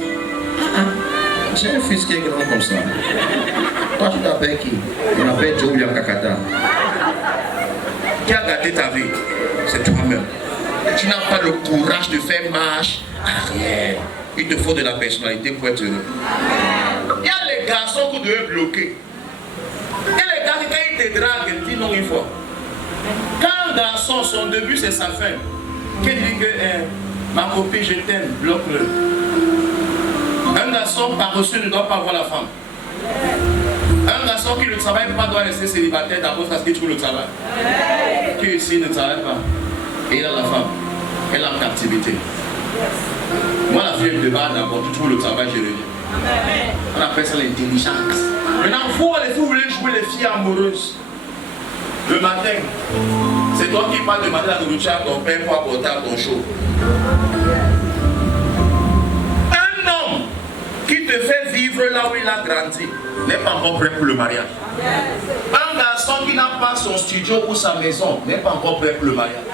J'ai un fils qui est grand comme ça. Toi, tu t'appelles qui? On appelle Joe William Kakata. Qui a gâté ta vie? C'est toi-même. Tu n'as pas le courage de faire marche arrière. Il te faut de la personnalité pour être heureux. Il y a les garçons que vous devez bloquer. Il y a les gars qui, quand ils te draguent, ils disent non une fois. Quand un garçon, son début c'est sa fin, qu'il dit que ma copine, je t'aime, bloque-le. Un garçon paresseux ne doit pas voir la femme. Un garçon qui ne travaille pas doit rester célibataire d'abord parce qu'il trouve le travail. Qui ici ne travaille pas. Et il a la femme. Elle est en captivité. Moi, la fille de bas d'abord, tu trouves le travail, je reviens. On appelle ça l'intelligence. Maintenant, vous, les filles, vous voulez jouer les filles amoureuses. Le matin, c'est toi qui parles de demander la nourriture à ton père pour apporter à ton show. Un homme qui te fait vivre là où il a grandi n'est pas encore prêt pour le mariage. Un garçon qui n'a pas son studio ou sa maison n'est pas encore prêt pour le mariage.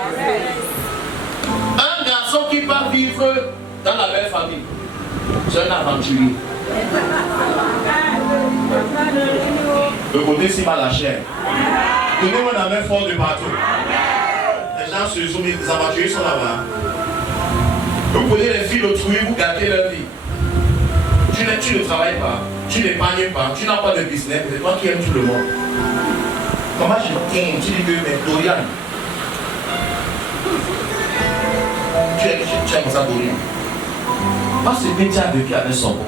Un garçon qui va vivre dans la belle famille, c'est un aventurier. Le côté si mal la chair. Donnez-moi la main forte de partout. Les gens se zooment, les aventuriers sont là-bas. Vous prenez les filles d'autrui, vous gâtez leur vie. Tu ne travailles pas, tu n'épargnes pas, tu n'as pas de business, c'est toi qui aimes tout le monde. Comment je t'aime, tu dis que mais Dorian. Tu aimes ça Dorian. Pas ce métier avec avec son bon.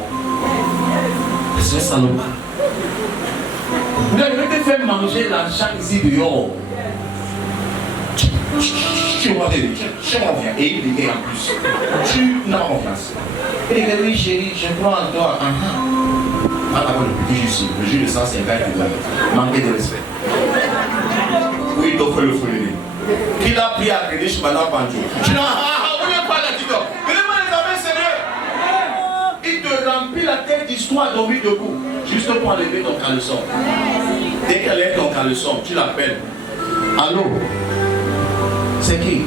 C'est un salopard. Vous avez fait manger l'argent ici dehors. Tu vois, tu reviens et il est en plus. Tu n'as pas confiance. Il dit oui chérie, je crois en toi. Ah d'abord le petit juge, le juge de 150 qui doit manquer de respect. Oui, il t'offre le foulé. Qui l'a pris à crédit chez Madame Pancho. Tu n'as vous n'avez pas la tito. Donnez-moi les affaires sérieux. Il te remplit la tête d'histoire dormir debout. Juste pour enlever ton caleçon. Dès qu'elle lève ton caleçon, tu l'appelles. Allô? C'est qui?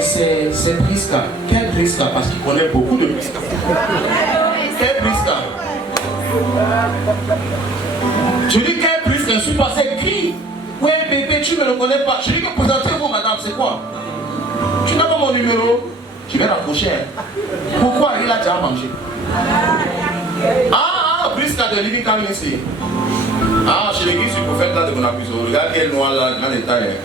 C'est Priska. Quel Priska? Parce qu'il connaît beaucoup de Priska. Quel Priska? Je dis quel Priska? Je suis passé qui? Oui bébé, tu ne le connais pas. Je dis que présentez-vous madame, c'est quoi? Tu n'as pas mon numéro? Je vais rapprocher. Pourquoi? Il a déjà mangé. Priska de Living Camp ici. Ah, chez l'église du prophète là de Bonapuso. Regarde quel noir là, dans les tailles.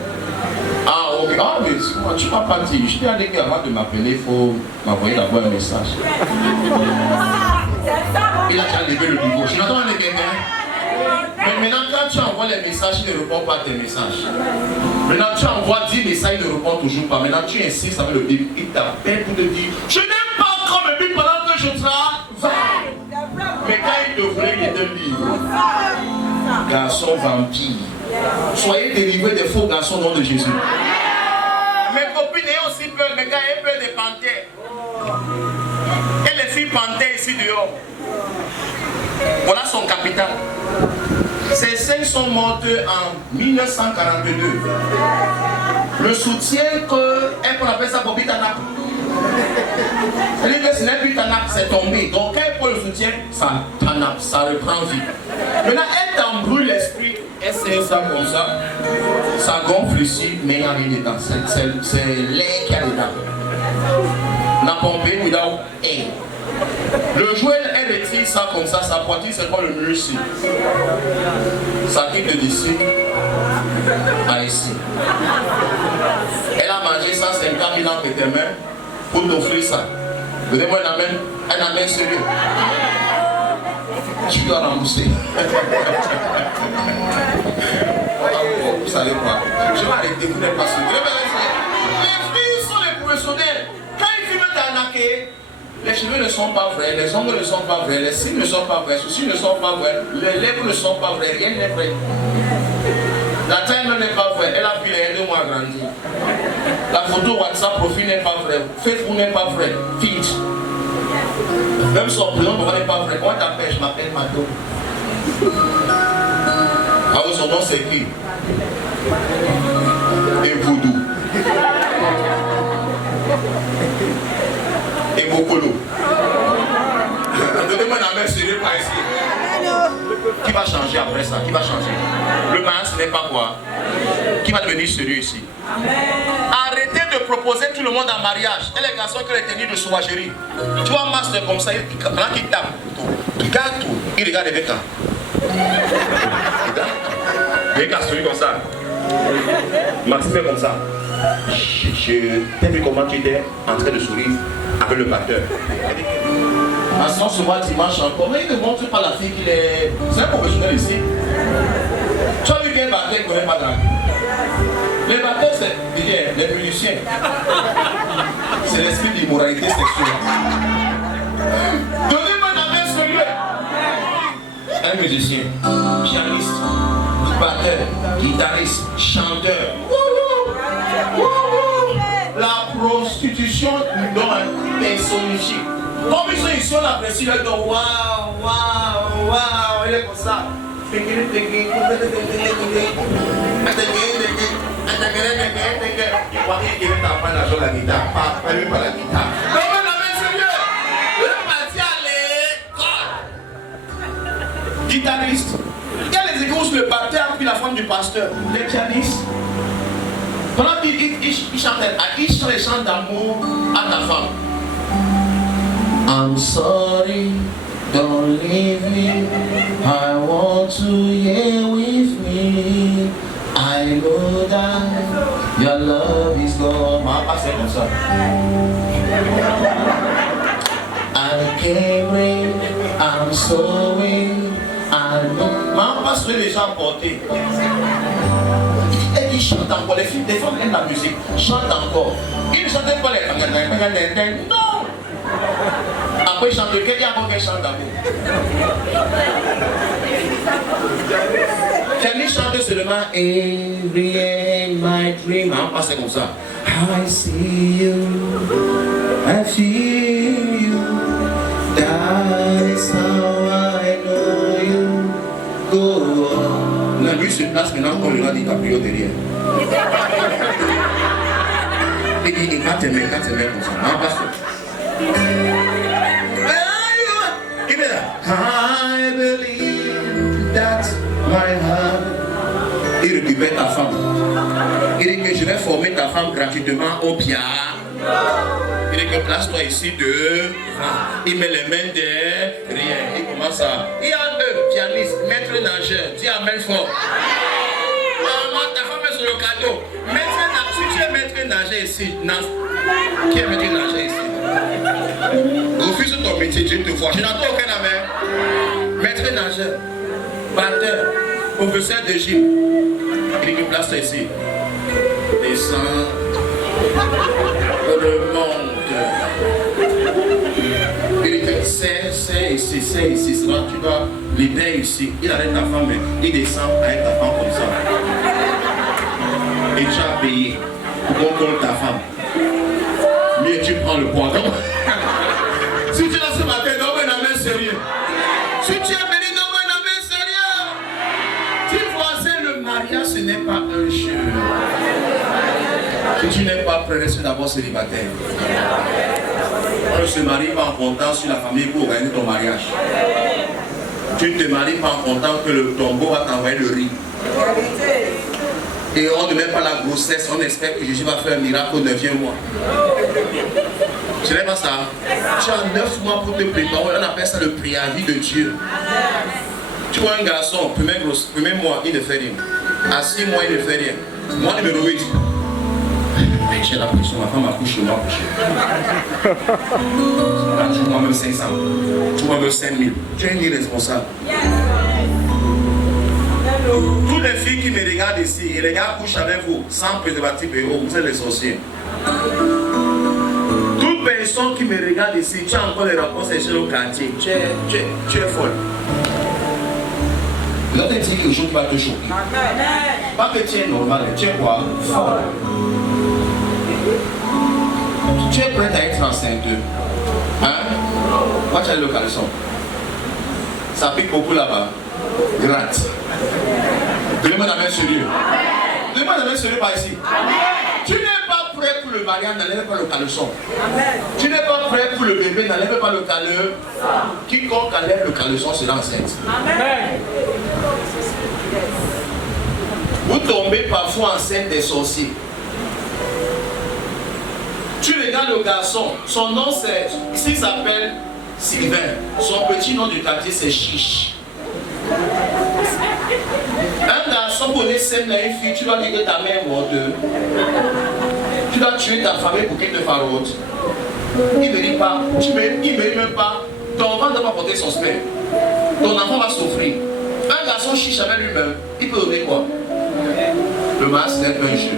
Ah, ok. Ah, mais tu m'as pas dit. Je t'ai dit qu'avant de m'appeler, il faut m'envoyer d'abord un message. Il a déjà levé le niveau. Je n'entends pas quelqu'un. Mais maintenant, quand tu envoies les messages, il ne répond pas à tes messages. Maintenant, tu envoies 10 messages, il ne répond toujours pas. Maintenant, tu insistes avec le bébé. Il t'appelle pour te dire je n'aime pas encore me bébé pendant que je travaille. Mais quand il te voulait, il te dit garçon vampire. Soyez délivrés des faux garçons au nom de Jésus. Mes copines ayant aussi peur, mes gars ayant peur des panthères. Et les filles panthères ici dehors. Voilà son capital. Ces 5 sont mortes en 1942. Le soutien qu'on appelle ça Bobby Tanak. C'est-à-dire que ce n'est plus Tanak, c'est tombé. Donc quand elle prend le soutien, ça Tanak, ça reprend vie. Maintenant, elle t'embrouille l'esprit. Elle sait ça comme ça. Ça gonfle ici, mais il n'y a rien dedans. C'est l'air qu'il y a dedans. La pompée without air. Le jouet, elle retire ça comme ça, sa poitrine c'est comme le mur ici. Ça quitte de d'ici à ici. Elle a mangé 150 000 ans de tes mains pour t'offrir ça. Donnez-moi un amen sérieux. Tu dois rembourser. Vous savez quoi? Je vais arrêter, vous n'êtes pas sûr. Les filles sont les professionnels. Quand ils filment d'arnaquer, les cheveux ne sont pas vrais, les ongles ne sont pas vrais, les cils ne sont pas vrais, ceux-ci ne sont pas vrais, les lèvres ne sont pas vraies, rien n'est vrai. La taille n'est pas vraie, elle a pris les 2 mois à grandir. La photo WhatsApp profil n'est pas vrai, Facebook n'est pas vrai, feed. Même son prénom n'est pas vrai. Comment t'appelles? Je m'appelle Mato. Ah oui, son nom c'est qui? Et Voodoo. Et Bokolo. Donnez-moi un amen sérieux par ici. Qui va changer après ça? Qui va changer? Le mariage ce n'est pas quoi? Qui va devenir sérieux ici? Arrêtez de proposer tout le monde en mariage. Et les garçons qui ont tenu de sauvagerie. Tu vois, Mas comme ça, pendant qu'il tape, il regarde tout. Il regarde Rebecca. Rebecca, celui comme ça. Maxime comme ça. T'as vu comment tu étais en train de sourire avec le batteur. Maintenant, ce mois dimanche encore, mais il ne montre pas la fille qu'il est. C'est un professionnel ici. Tu as vu quel batteur ne connaît pas drague? Les batteurs, c'est les musiciens. C'est l'esprit d'immoralité sexuelle. Donnez-moi un amen sérieux. Un musicien, pianiste, batteur, guitariste, chanteur. La prostitution nous donne personnifié. Comme ils sont ici, on apprécie le don. Waouh, waouh, waouh. Il est comme ça. Il croit qu'il devait t'apprendre à jouer la guitare, pas lui par la guitare. Non, mais la main sérieux. Il est parti à l'école. Guitariste. Il y a les églises, le batteur puis la femme du pasteur. Les pianistes. Pendant qu'il chantait, il chante d'amour à ta femme. I'm sorry, don't leave me. I want you here with me. I know that your love is gone. Ma c'est comme ça. I came, I'm sorry. I know. Ma passe les gens portés. Et il chante encore. Les filles, des femmes aiment la musique. Chante encore. Il ne chantait pas les. Non. Après il chante lequel, il y a encore qu'elle chante d'amour. Camille chante seulement Every end my dream. On passe comme ça. I see you, I feel you. That is how I know you. Go on. La nuit se place maintenant comme le a dit Caprio derrière. Il dit quand tu mets comme ça. On passe. I believe that my heart. Il récupère ta femme. Il dit que je vais former ta femme gratuitement au piano. Il dit que place-toi ici devant. Il met les mains derrière. Il commence à. Il y a un pianiste, maître nageur. Dis amen fort. Maman, ta femme est sur le cadeau. Si tu es maître nageur ici, qui est maître nageur ici? Refuse ton métier, Dieu te voit. Je n'entends aucun amen. Maître nageur, batteur, professeur de gym. Il dit que place ici. Descends, remonte. Il dit que c'est ici, cela tu dois libérer ici. Il arrête ta femme, mais il descend avec ta femme comme ça. Et tu as payé pour qu'on compte ta femme. Mais tu prends le poids. Si tu es là ce matin, donne-moi un amen sérieux. Si tu es béni, donne-moi un amen sérieux. Tu voisin, le mariage, ce n'est pas un jeu. Si tu n'es pas prêt, reste d'abord célibataire. On ne se marie pas en comptant sur la famille pour organiser ton mariage. Tu ne te maries pas en comptant que le tombeau va t'envoyer le riz. Et on ne met pas la grossesse, on espère que Jésus va faire un miracle au 9e mois. Ce n'est pas ça. Tu as 9 mois pour te préparer, on appelle ça le préavis de Dieu. Tu vois un garçon, premier mois, il ne fait rien. À 6 mois, il ne fait rien. Mois numéro 8. J'ai la pression, ma femme accouche, je dois accoucher. Tu vois même 500. Tu vois même 5000. Tu es irresponsable. Toutes les filles qui me regardent ici, et les gars couchent avec vous, sans préservatif et vous êtes les sorciers. Toute personne qui me regarde ici, tu as encore des rapports sexuels au quartier, tu es folle. Je vais te dire quelque chose qui va te choquer. Pas que tu es normal, tu es quoi? Folle. Tu es prête à être enceinte. Hein? Moi, tu as le caleçon. Ça pique beaucoup là-bas. Gratte. Donnez-moi la main sérieux. Donnez-moi la main sérieux par ici. Amen. Tu n'es pas prêt pour le mariage, n'enlève pas le caleçon. Amen. Tu n'es pas prêt pour le bébé, n'enlève pas le caleçon. Quiconque enlève le caleçon sera enceinte. Amen. Vous tombez parfois enceinte des sorciers. Tu regardes le garçon, son nom c'est, il s'appelle Sylvain. Son petit nom du quartier c'est Chiche. Un garçon pour les scènes à une fille, tu dois dire que ta mère est morte. Tu dois tuer ta famille pour qu'elle te farote. Il ne dit pas, il ne dit même pas, ton enfant ne doit pas porter son sperme. Ton enfant va souffrir. Un garçon chiche avec lui-même, il peut donner quoi? Le masque n'est pas un jeu.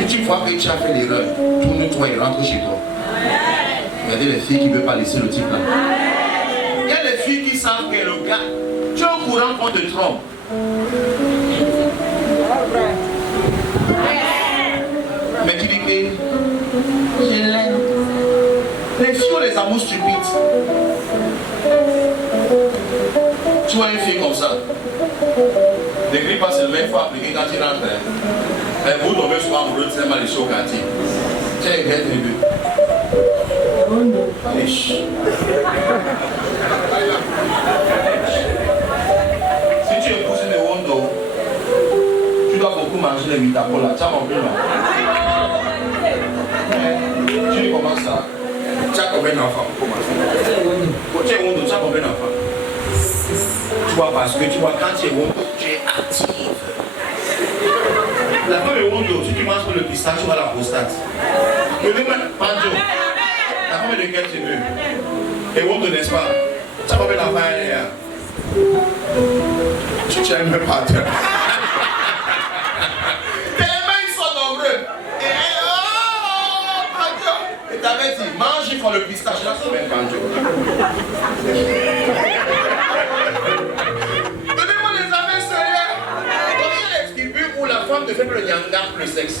Et tu vois que tu as fait l'erreur, tourne-toi et rentre chez toi. Regardez les filles qui ne veulent pas laisser le type là. Il y a des filles qui savent que le gars, tu es au courant qu'on te trompe. Mais tu dis que je l'aime. Les filles ont les amours stupides. Tu vois une fille comme ça. Ne crie pas seulement, il faut appliquer quand tu rentres. Mais vous tombez souvent amoureux de ces malicieux au quartier. Tu as une belle tribu. Riche. Si tu épouses une Wondo, tu dois beaucoup manger les vitacola. Tu as compris, non? Tu dis comment ça? Tu as combien d'enfants? Tu es Wondo, tu as combien d'enfants? Tu vois, parce que tu vois, quand tu es Wondo, tu es active. La femme est Wondo, si tu manges le pistache, tu vas la prostate. Le même Panjo, la femme est de quelle tribu? Et Wondo, n'est-ce pas? Tu as combien d'enfants? Tu n'aimes même pas. Tes mains sont nombreux. Et t'avais dit, mange, ils font le pistache. Là, c'est même Panjo. Donnez-moi les affaires sérieuses. Donc, il y a les tribus où la femme te fait le nyanga, le sexe.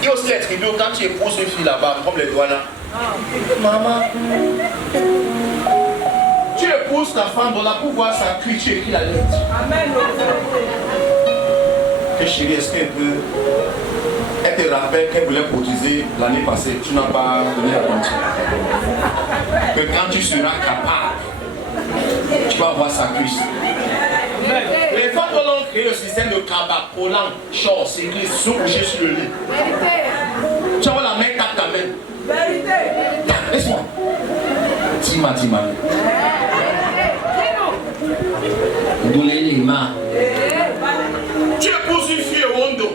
Il y a aussi les tribus où quand tu épouses une fille là-bas, comme les doigts là. Maman. Tu épouses ta femme dans la pouvoir sa cuisse, tu écris la lettre. Amen. Que chérie, est-ce qu'elle peut. Elle te rappelle qu'elle voulait cotiser l'année passée, tu n'as pas donné la quantité. Que quand tu seras capable, tu vas avoir sa cuisse. Les femmes doivent créer le système de cabacolant, short, c'est écrit, sont couchés sur le lit. Tu vas la main, tape ta main. Laisse-moi. Tima. Tu épouses une fille au Wondo.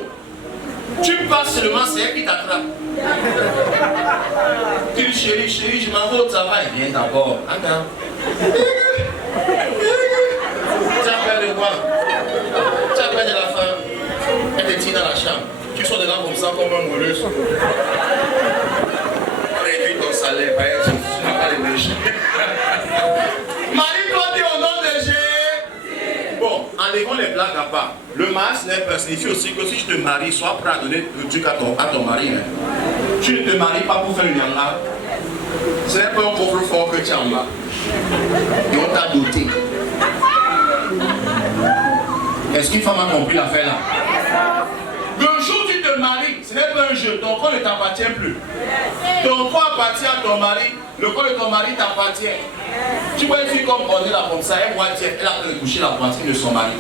Tu passes seulement, c'est elle qui t'attrape. Tu dis chérie, je m'en vais au travail. Viens d'abord. Attends. Tu as peur de quoi? Tu as peur de la femme. Elle te tire dans la chambre. Tu sors dedans comme ça, comme un mollusque. On réduit ton salaire. Tu n'as pas les méchants. Marie-toi, dis au nom de Jésus. Bon, enlevons les blagues à part. Le mariage signifie aussi que si tu te maries, sois prêt à donner le truc à ton mari. Hein. Tu ne te maries pas pour faire le nyanga. Ce n'est pas un pauvre fort que tu en as. Et on t'a doté. Est-ce qu'une femme a compris l'affaire là? Le jour où tu te maries, ce n'est pas un jeu, ton corps ne t'appartient plus. Ton corps appartient à ton mari, le corps de ton mari t'appartient. Tu vois une fille comme Ornella comme ça, elle voit elle a touché la poitrine de son mari.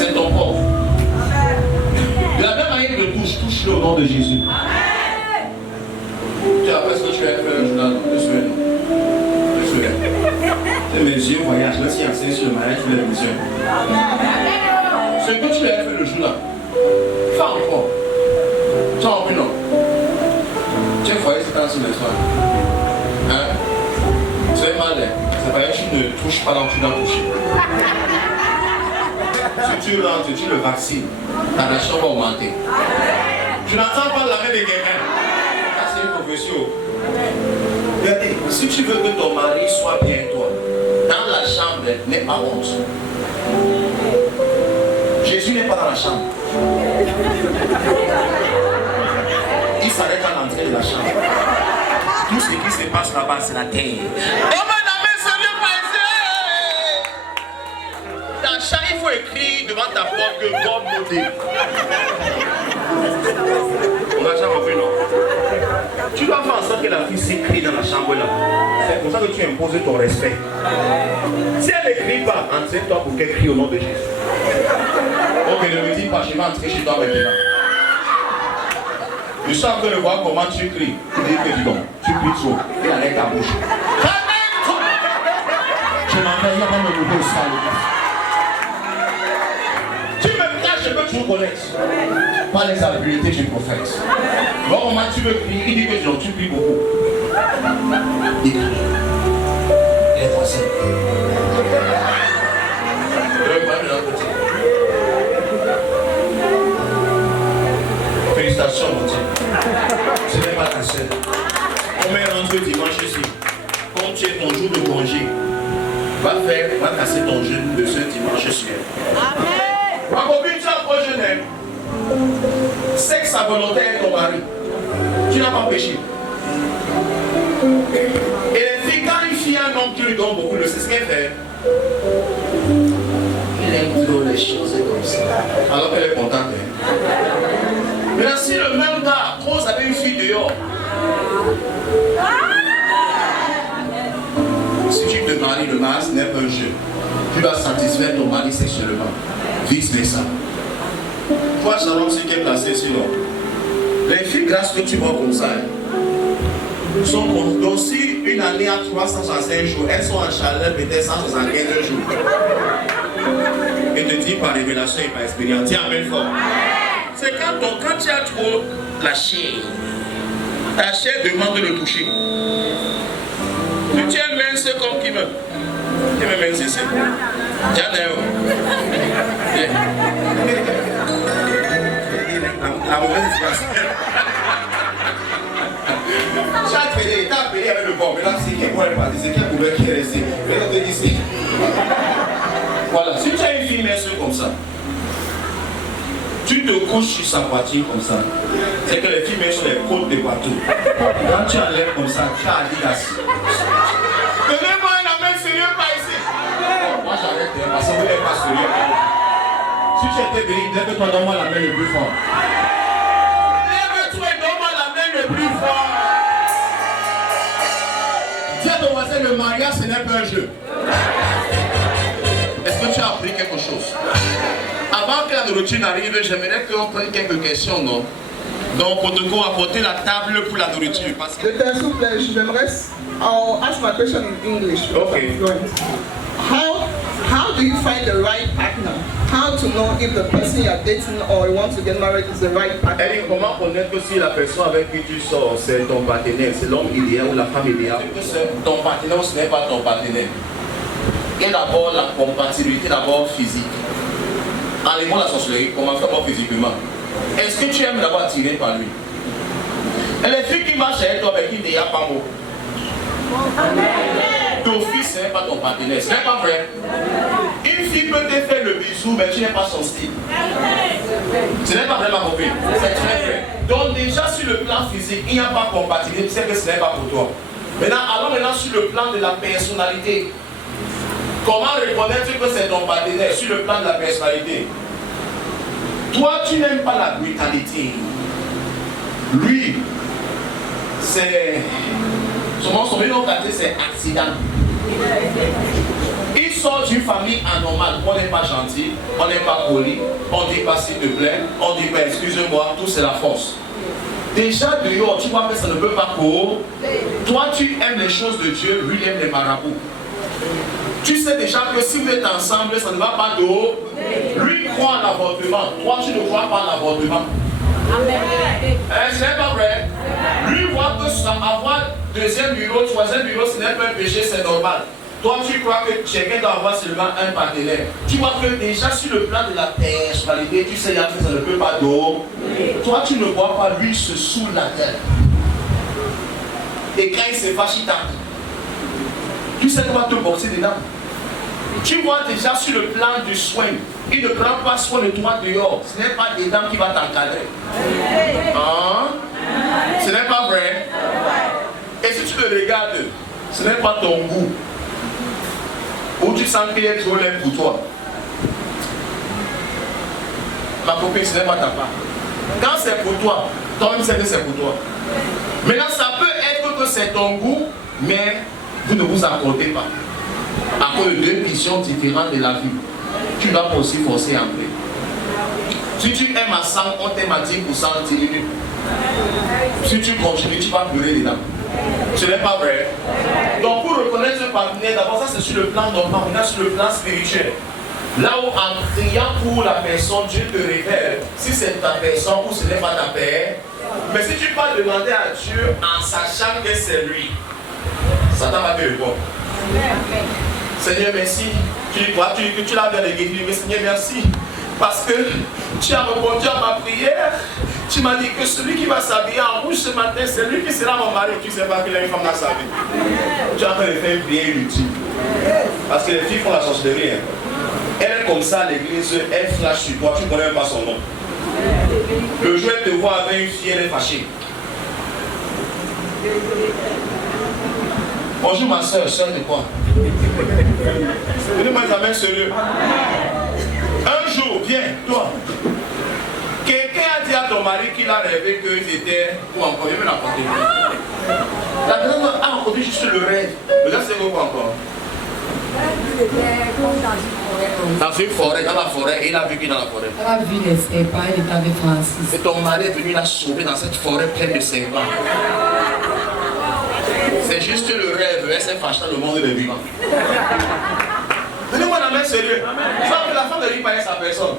C'est ton corps. De la même manière que touche-le au nom de Jésus. Tu as fait ce que tu as fait un journal, je souviens. Mes yeux voyagent, là, si enseigne sur le mariage, tu les visions. Ce que tu as fait le jour là, fais encore. Tu as envie, non? Tu as voyé ce temps sur le soir. Hein? Tu es mal, hein? C'est pas que tu ne touches pas là où tu dois toucher. Si tu rentres, tu le vaccines, ta nation va augmenter. Tu n'entends pas la main de quelqu'un. Ça, c'est une profession. Regardez, si tu veux que ton mari soit bien toi, dans la chambre, n'aie pas honte. Jésus n'est pas dans la chambre. Il s'arrête à l'entrée de la chambre. Tout ce qui se passe là-bas, c'est la terre. Dans la chambre, il faut écrire devant ta porte que God modé. On a déjà compris, non? Tu dois faire en sorte que la fille s'écrit dans la chambre là. C'est pour ça que tu imposes ton respect. Si elle n'écrit pas, enseigne-toi pour qu'elle crie au nom de Jésus. Ok, ne me dis pas, je vais entrer chez toi maintenant. Je suis en train de voir comment tu cries. Tu dis que dis donc, tu cries trop. Et avec ta bouche. Je m'en vais, il n'y a pas de nouveau sale. Tu me caches ce que tu connais. Pas les habiletés du prophète. Voir comment tu veux crier, il dit que tu cries beaucoup. Il crie. Il est facile. Félicitations, mon Dieu. Ce n'est pas ta seule. On met rentre dimanche ici. Comme tu es ton jour de congé, va casser ton jeûne de ce dimanche soir. Amen. Ma copine, tu as un projet jeûne. Sexe à volonté avec ton mari. Tu n'as pas péché. Et les filles, quand une fille a un homme qui lui donne beaucoup, c'est ce qu'elle fait. Il aime trop les choses comme ça. Alors qu'elle est contente. Maintenant, si le même gars cause avec une fille dehors, si tu te maries, le mariage n'est pas un jeu. Tu dois satisfaire ton mari sexuellement. Vice versa. Toi, Shalom, c'est qui est placé sinon. Les filles grâce que tu vois comme ça, sont comme. Donc, si une année a 365 jours, elles sont en chaleur peut-être 175 jours. Et te dis par révélation et par expérience, tiens, amène fort. C'est quand tu as trop la chair, ta chair demande de le toucher. Tu tiens mince comme qui me. Tu me mince ici. Tiens, la mauvaise expérience. Chaque pédé, il t'a appelé avec le bon, mais là, c'est qui est parti, c'est qui pouvait qui est resté. Mais là, tu dis ici. Voilà, si tu as une fille mince comme ça, tu te couches sur sa poitrine comme ça, c'est que les filles minces sont les côtes de partout. Quand tu enlèves comme ça, tu as Adidas. Donnez-moi un amen sérieux par ici. Moi, j'arrête, parce que vous n'êtes pas sérieux. Si tu étais béni, lève-toi, donne-moi la main le plus fort. Lève-toi et donne-moi la main le plus fort. Dis à ton voisin, le mariage, ce n'est pas un jeu. Est-ce que tu as appris quelque chose? Avant que la nourriture n'arrive, j'aimerais qu'on prenne quelques questions, non? Donc, pour apporter la table pour la nourriture. Parce que... S'il vous plaît, j'aimerais... I'll ask my question in English. Okay. How do you find the right partner? How to know if the person you are dating or you want to get married is the right partner? Et comment connaître si la personne avec qui tu sors, c'est ton partenaire, c'est l'homme idéal ou la femme idéale? C'est ton partenaire ou ce n'est pas ton partenaire? Et d'abord la compatibilité d'abord physique. Enlève-moi la sorcellerie, comment faire physiquement? Est-ce que tu aimes d'abord attiré par lui? Et les filles qui marchent avec toi, avec qui il n'y a pas mot. Ton fils, ce n'est pas ton partenaire, ce n'est pas vrai. Une fille peut te faire le bisou, mais tu n'es pas son style. Ce n'est pas vrai, ma copine. C'est très vrai. Donc déjà sur le plan physique, il n'y a pas de compatibilité, tu sais que ce n'est pas pour toi. Maintenant, allons maintenant sur le plan de la personnalité. Comment reconnaître que c'est ton partenaire sur le plan de la personnalité? Toi, tu n'aimes pas la brutalité. Lui, c'est... Son nom c'est accident. Il sort d'une famille anormale. On n'est pas gentil, on n'est pas poli, on dit pas s'il te plaît, on dit pas excuse-moi, tout c'est la force. Déjà dehors, tu vois que ça ne peut pas courir. Toi, tu aimes les choses de Dieu, lui, il aime les marabouts. Tu sais déjà que si vous êtes ensemble, ça ne va pas dehors. Lui croit à l'avortement. Toi, tu ne crois pas à l'avortement. Ce n'est pas vrai. Lui voit que avoir deuxième bureau, troisième bureau, ce n'est pas un péché, c'est normal. Toi, tu crois que chacun doit avoir seulement un partenaire. Tu vois que déjà sur le plan de la personnalité, tu sais que ça ne peut pas dehors. Toi, tu ne vois pas, lui se saoule la tête. Et quand il se fâche, il tape. Tu sais qu'on va te boxer dedans. Tu vois déjà sur le plan du soin, il ne prend pas soin de toi dehors. Ce n'est pas dedans qui va t'encadrer. Hein? Ce n'est pas vrai. Et si tu le regardes, ce n'est pas ton goût. Ou tu sens qu'il est trop laid pour toi. Ma copine, ce n'est pas ta part. Quand c'est pour toi, toi-même sais que c'est pour toi. Maintenant, ça peut être que c'est ton goût, mais vous ne vous accordez pas. À cause de deux visions différentes de la vie. Tu dois aussi forcer un peu. Si tu aimes à 100, on t'aime à 10%, 10 minutes. Si tu continues, tu vas pleurer dedans. Ce n'est pas vrai. Donc pour reconnaître ce partenaire, d'abord ça c'est sur le plan normal, on est sur le plan spirituel. Là où en priant pour la personne, Dieu te révèle si c'est ta personne ou ce n'est pas ta paix. Mais si tu vas demander à Dieu en sachant que c'est lui, Satan va te répondre. Seigneur, merci. Tu dis quoi? Tu dis que tu l'as bien guéri, mais Seigneur, merci. Parce que tu as répondu à ma prière. Tu m'as dit que celui qui va s'habiller en rouge ce matin, c'est lui qui sera mon mari. Tu ne sais pas qu'il a une femme dans sa vie. Tu es en train de faire une prière inutile. Parce que les filles font la sorcellerie. Elle est comme ça à l'église, elle flash sur toi, tu ne connais même pas son nom. Le jour où elle te voit avec une fille, elle est fâchée. Bonjour ma soeur, soeur de quoi? Venez-moi examiner sérieux. Un jour, viens, toi. Quelqu'un a dit à ton mari qu'il a rêvé qu'ils étaient ou encore, il veut l'apporter. La personne a rencontré juste le rêve. Mais là, c'est quoi encore? Dans une forêt, dans la forêt, et il a vécu dans la forêt. Il a vu les serpents, il était avec Francis. Et ton mari est venu la sauver dans cette forêt pleine de serpents. C'est juste le rêve, elle s'est fâchée dans le monde des vivants. Donnez-moi la main sérieux. Je vois que la femme ne lui pas sa personne.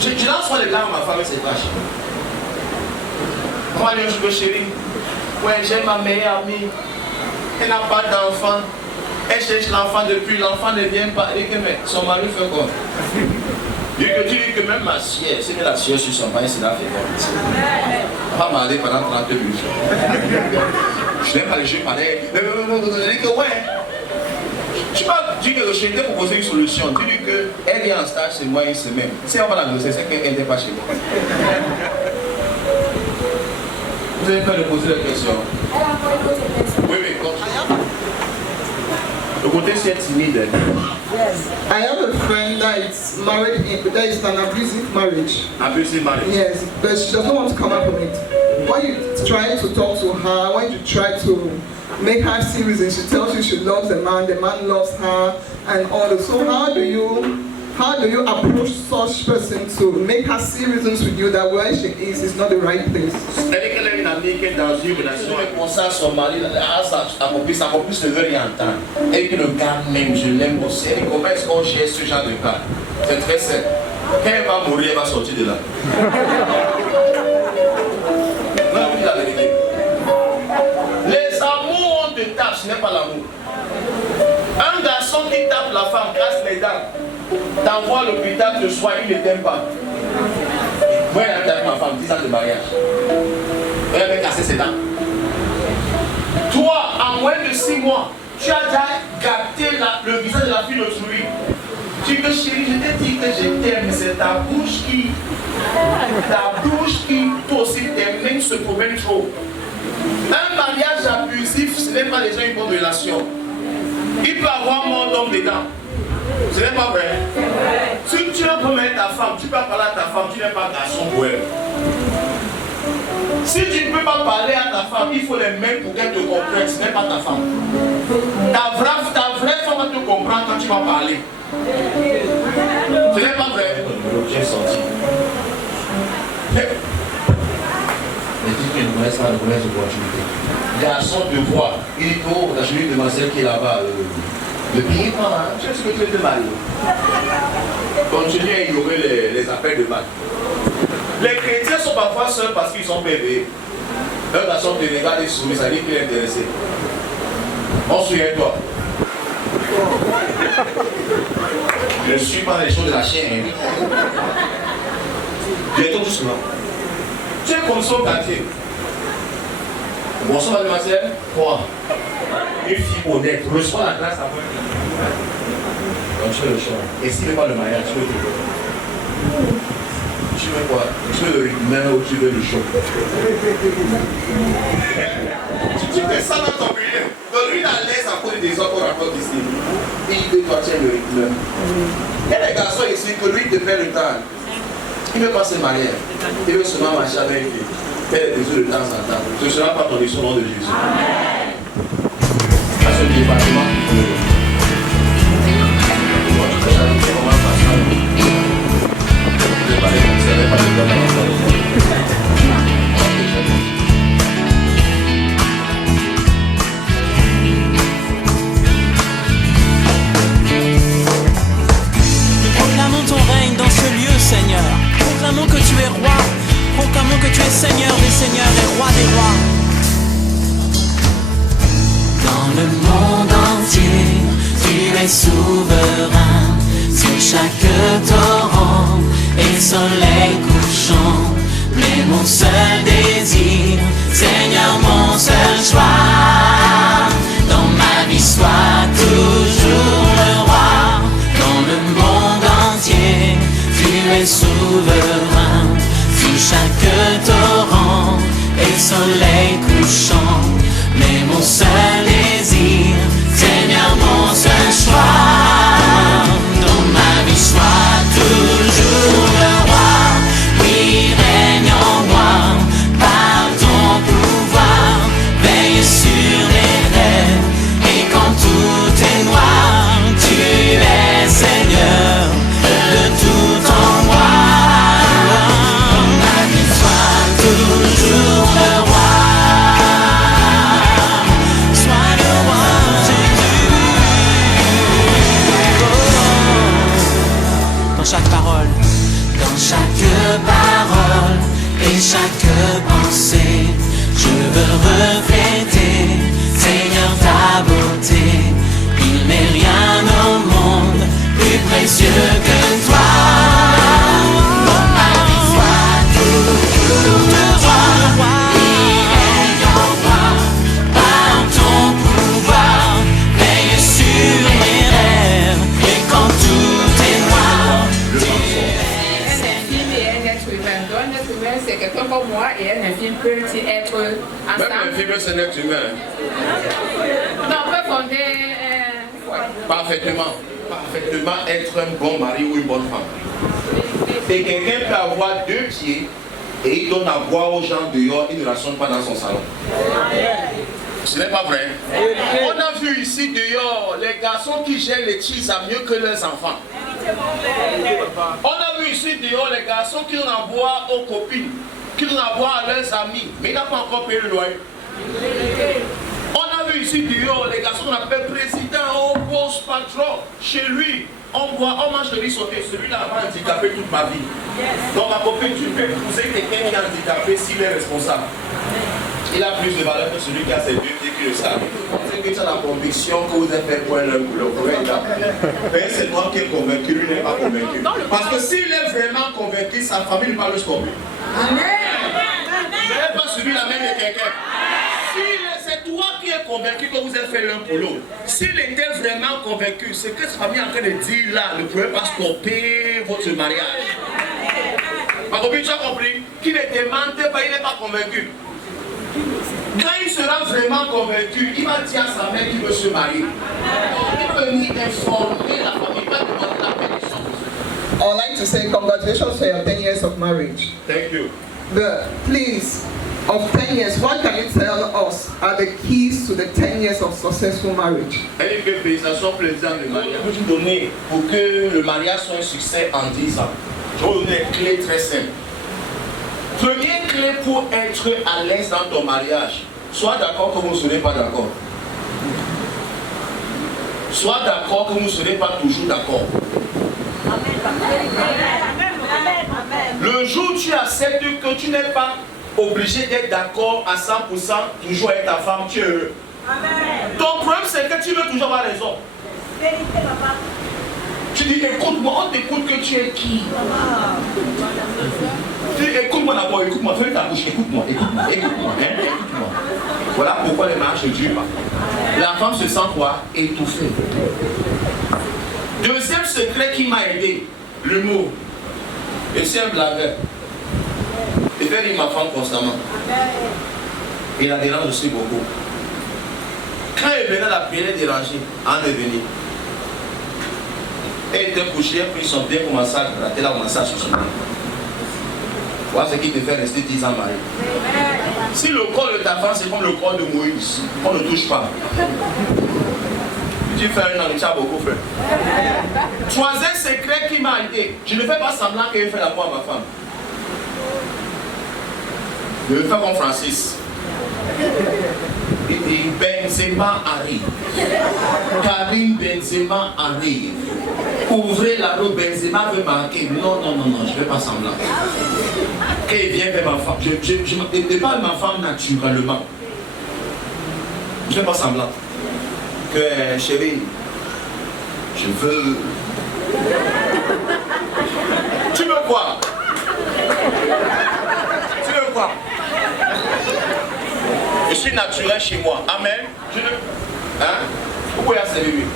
Je lance pas les larmes à ma femme et c'est fâche. Moi, je dis, chérie, ouais, j'ai ma meilleure amie. Elle n'a pas d'enfant. Elle cherche l'enfant depuis, l'enfant ne vient pas. Et que mais son mari fait quoi? Tu dis que même ma sière, si elle a sière sur son mari, c'est là fait quoi? On va m'aller pendant 30 minutes. Je n'aime pas les jeux pareils. Non, dis que ouais. Tu vas dire que je t'ai proposé une solution. Tu dis qu'elle est en stage chez moi une semaine. Si on va la grossesse, c'est qu'elle n'était pas chez moi. Vous avez peur de poser la question? Oui, continue. Le côté c'est timide. I have a friend that is married, that is an abusive marriage. Abusive marriage? Yes, but she doesn't want to come out from it. When you try to talk to her, when you try to make her see reason, she tells you she loves the man loves her, and all that. So how do you approach such person to make her see reasons with you that where she is not the right place? C'est-à-dire qu'elle a une amie qui est dans une relation et pour ça son mari sa copine ne veut rien entendre. Et que le gars même, je l'aime aussi. Et comment est-ce qu'on gère ce genre de cas? C'est très simple. Quand elle va mourir, elle va sortir de là. Non, je vous dis la vérité. Les amours, on te tape, ce n'est pas l'amour. Un garçon qui tape la femme, casse les dents, t'envoie à l'hôpital, te soigne, il ne t'aime pas. Moi, elle a tapé ma femme, 10 ans de mariage. Elle avait cassé ses dents. Toi, en moins de 6 mois, tu as déjà gâté le visage de la fille d'autrui. Tu dis que chérie, je t'ai dit que je t'aime, mais c'est ta bouche qui, toi aussi t'aimes, même se promène trop. Un mariage abusif, ce n'est pas déjà une bonne relation. Il peut avoir mon homme dedans. Ce n'est pas vrai. Si tu veux promener ta femme, tu peux parler à ta femme, tu n'es pas garçon pour elle. Si Si tu ne peux pas parler à ta femme, il faut les mettre pour qu'elle te comprenne. Ce n'est pas ta femme. Ta vraie femme va te comprendre quand tu vas parler. Ce n'est pas vrai. J'ai senti. Mais dis que ne laisse pas de mauvaise opportunité. Garçon de voix, il est pour la jolie demoiselle qui est là-bas. Le pays pas mal. Tu sais ce que tu veux te marier. Continue à ignorer les appels de bac. Les chrétiens sont parfois seuls parce qu'ils sont bébés. Un garçon te regarde et sourit, ça dit qu'il est intéressé. On souviens-toi. Je ne suis pas les choses de la chair. Bientôt doucement. Tu es comme son quartier. Bonsoir mademoiselle. Quoi? Une fille honnête, reçois la grâce après. Donc tu veux le champ. Et s'il n'est pas le mariage, tu veux te Tu veux quoi? Tu veux le rythme ou tu veux le show? Tu fais ça dans ton milieu. Donne-lui la laisse à côté des autres qu'on raconte ici. Il veut toi, tu es le rythme. Il y a des garçons ici que lui te fait le temps. Il ne veut pas se marier. Il veut seulement marcher avec lui. Faire des bisous de temps en temps. Ce sera pas ton issue au nom de Jésus. À ce département, Proclamons ton règne dans ce lieu, Seigneur. Proclamons que tu es roi. Proclamons que tu es Seigneur des seigneurs et roi des rois. Dans le monde entier, tu es souverain. Sur chaque torrent et soleil couchant. Mais mon seul désir, Seigneur, mon seul choix, dans ma vie soit toujours le roi. Dans le monde entier, tu es souverain. Sur chaque torrent et soleil couchant. Mais mon seul désir, Seigneur, mon seul choix, dans ma vie soit toujours le roi. Oui, règne en moi, par ton pouvoir, veille sur mes rêves. Et quand tout est noir, tu es Seigneur de tout en moi. Dans ma vie soit toujours le roi. Chaque parole, dans chaque parole et chaque pensée, je veux refléter, Seigneur, ta beauté. Il n'est rien au monde plus précieux que toi. Dans ma vie soit toujours le roi, il règne en moi, par ton pouvoir, veille sur mes rêves. Et quand tout est noir, c'est quelqu'un comme moi et un infime peut être même ensemble. un film, c'est un être humain. Non, on peut fonder Parfaitement être un bon mari ou une bonne femme. Et quelqu'un peut avoir 2 pieds et il donne à boire aux gens dehors, il ne rassonne pas dans son salon. Ce n'est pas vrai. On a vu ici dehors les garçons qui gèrent les tisa mieux que leurs enfants. On a vu ici dehors les garçons qui donnent à boire aux copines, qui donnent à boire à leurs amis, mais il n'a pas encore payé le loyer. On a vu ici dehors les garçons qu'on appelle président, on pose patron. Chez lui, on mange de riz sauté. Celui-là va handicapé toute ma vie. Donc ma copine, tu peux épouser quelqu'un qui est handicapé s'il est responsable. Il a plus de valeur que celui qui a ses 2 pieds qui le savent. C'est que tu as la conviction que vous êtes fait pour l'un pour l'autre. Mais c'est toi qui es convaincu, lui n'est pas convaincu. Parce que s'il est vraiment convaincu, sa famille ne va le stopper. Amen. Vous n'avez pas subi la main de quelqu'un. C'est toi qui es convaincu que vous êtes fait l'un pour l'autre. S'il était vraiment convaincu, ce que sa famille est en train de dire là ne pouvait pas stopper votre mariage. Ma copine, tu as compris? Qu'il ne demande pas, il n'est pas convaincu. Quand il sera vraiment convaincu, il va dire à sa mère qu'il veut se marier. Il peut venir informer la famille, il va demander la permission. I would like to say congratulations for your 10 years of marriage. Thank you. please, of 10 years, what can you tell us are the keys to the 10 years of successful marriage? Elle dit que félicitations pour les ans de mariage. Je vais vous donner pour que le mariage soit un succès en 10 ans. Je vais vous donner une clé très simple. Première clé pour être à l'aise dans ton mariage. Sois d'accord que vous ne serez pas d'accord. Sois d'accord que vous ne serez pas toujours d'accord. Le jour où tu acceptes que tu n'es pas obligé d'être d'accord à 100%, toujours avec ta femme, tu es heureux. Ton problème c'est que tu veux toujours avoir raison. Tu dis écoute-moi, on t'écoute que tu es qui? Tu dis écoute-moi d'abord, écoute-moi, fais ta bouche, écoute-moi. Voilà pourquoi les mariages ne durent pas. La femme se sent quoi? Étouffée. Deuxième secret qui m'a aidé, l'humour. Et c'est un blagueur. Il fait rire ma femme constamment. Il la dérange aussi beaucoup. Quand elle venait la prière, elle dérangeait. En devenir. Elle était couchée, elle prit son pied pour massage, elle a massage sur son pied. Voilà ce qui te fait rester 10 ans marié. Si le corps de ta femme c'est comme le corps de Moïse, on ne touche pas. Tu fais un an, tu as beaucoup fait. Troisième secret qui m'a aidé, je ne fais pas semblant que je fais la voix à ma femme. Je vais faire comme Francis. Il dit Benzema arrive. Karim Benzema arrive. Ouvrez la roue, Benzema veut marquer. Non, je ne fais pas semblant. Quand il vient vers ma femme, je ne déballe ma femme naturellement. Je ne fais pas semblant. Que chérie, je veux. Tu veux quoi? Tu veux quoi? Je suis naturel chez moi. Amen. Hein? Pourquoi il y a ces bébés?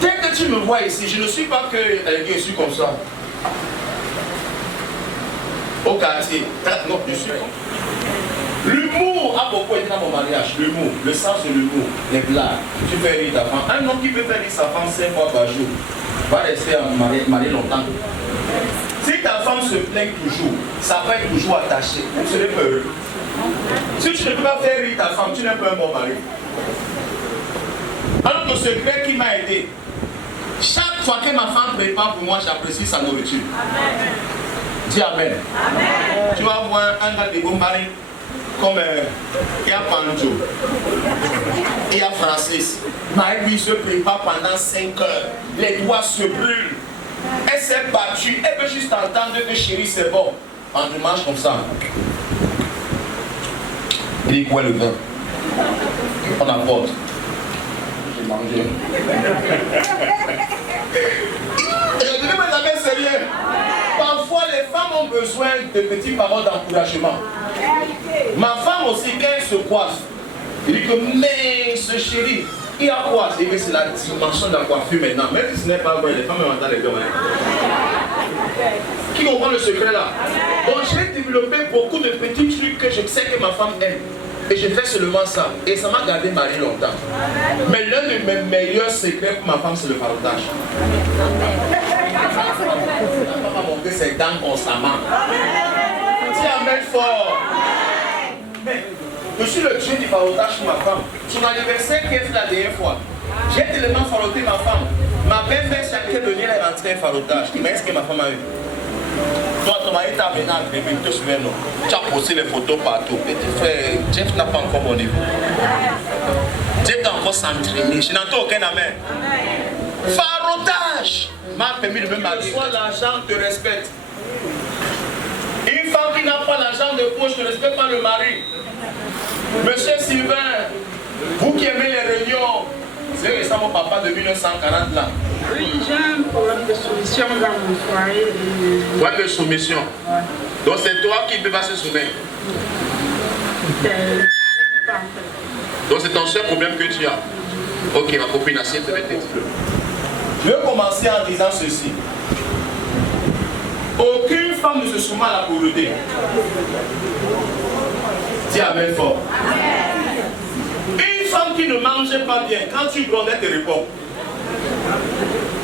Dès que tu me vois ici, je ne suis pas que je suis comme ça. Au quartier. Non, je suis. L'humour a beaucoup aidé dans mon mariage. L'humour, le sens de l'humour, les blagues. Tu fais rire ta femme. Un homme qui peut faire rire sa femme 5 fois par jour va rester marié longtemps. Si ta femme se plaint toujours, ça va être toujours attaché. Tu serais pas heureux. Si tu ne peux pas faire rire ta femme, tu n'es pas un bon mari. Alors que ce secret qui m'a aidé, chaque fois que ma femme prépare pour moi, j'apprécie sa nourriture. Amen. Dis Amen. Amen. Tu vas voir un gars de bon mari comme il y a Pancho, il y a Francis. Marie lui se prépare pendant 5 heures. Les doigts se brûlent. Elle s'est battue. Elle veut juste entendre que chérie c'est bon. On te mange comme ça. Il dit quoi le vin? On apporte. J'ai mangé. Je dis mes amis sérieux. Parfois les femmes ont besoin de petites paroles d'encouragement. Ma femme aussi, quand elle se coiffe, elle dit que mais ce chéri, il y a quoi? C'est que c'est la dimension de la coiffure maintenant. Même si ce n'est pas vrai, les femmes m'entendent les deux. Qui comprend le secret là? Donc j'ai développé beaucoup de petits trucs que je sais que ma femme aime. Et je fais seulement ça. Et ça m'a gardé marié longtemps. Mais l'un de mes meilleurs secrets pour ma femme, c'est le farotage. Ma femme a montré ses dents constamment. Dis Amen fort. Mais je suis le dieu du farotage pour ma femme. Son anniversaire qui est fait la dernière fois. J'ai tellement faroté ma femme. Ma belle-mère, chaque fois venir, elle rentrait un farotage. Il m'a dit ce que ma femme a eu. Toi, ton mari t'a amené à Grébé, tu te souviens, non? Tu as posté les photos partout. Petit frère, Jeff n'a pas encore mon niveau. Jeff doit encore s'entraîner. Je n'entends aucun amen. Farotage m'a permis de me marier. Soit l'argent te respecte. Une femme qui n'a pas l'argent de poche ne respecte pas le mari. Monsieur Sylvain, vous qui aimez les réunions, c'est récent mon papa de 1940 là. Oui, j'ai un problème de soumission dans mon foyer. Problème de soumission. Ouais. Donc c'est toi qui ne peux pas se soumettre. Donc c'est ton seul problème que tu as. Ok, ma copine assiette, je vais t'expliquer. Je vais commencer en disant ceci. Aucune femme ne se soumet à la pauvreté. Dis Amen fort. Une femme qui ne mangeait pas bien, quand tu grondes, elle te répond.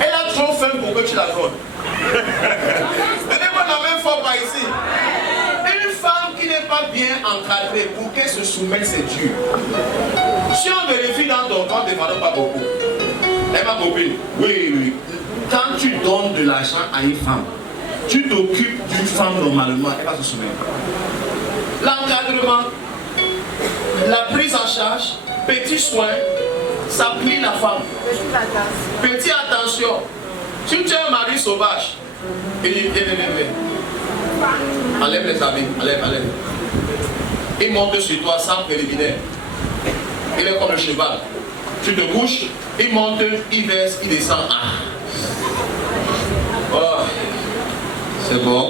Elle a trop faim pour que tu la grondes. Donnez-moi la même fois par ici. Une femme qui n'est l'encadrer pour qu'elle se soumette, c'est dur. Si on vérifie dans ton compte, ne demande pas beaucoup. Eh ma copine, oui. Quand tu donnes de l'argent à une femme, tu t'occupes d'une femme normalement, elle va se soumettre. L'encadrement, la prise en charge, petit soin, ça plie la femme. Petite attention. Si tu as un mari sauvage, il dit viens. Enlève les habits, enlève. Il monte sur toi sans préliminaire. Il est comme un cheval. Tu te couches, il monte, il verse, il descend. Oh, c'est bon.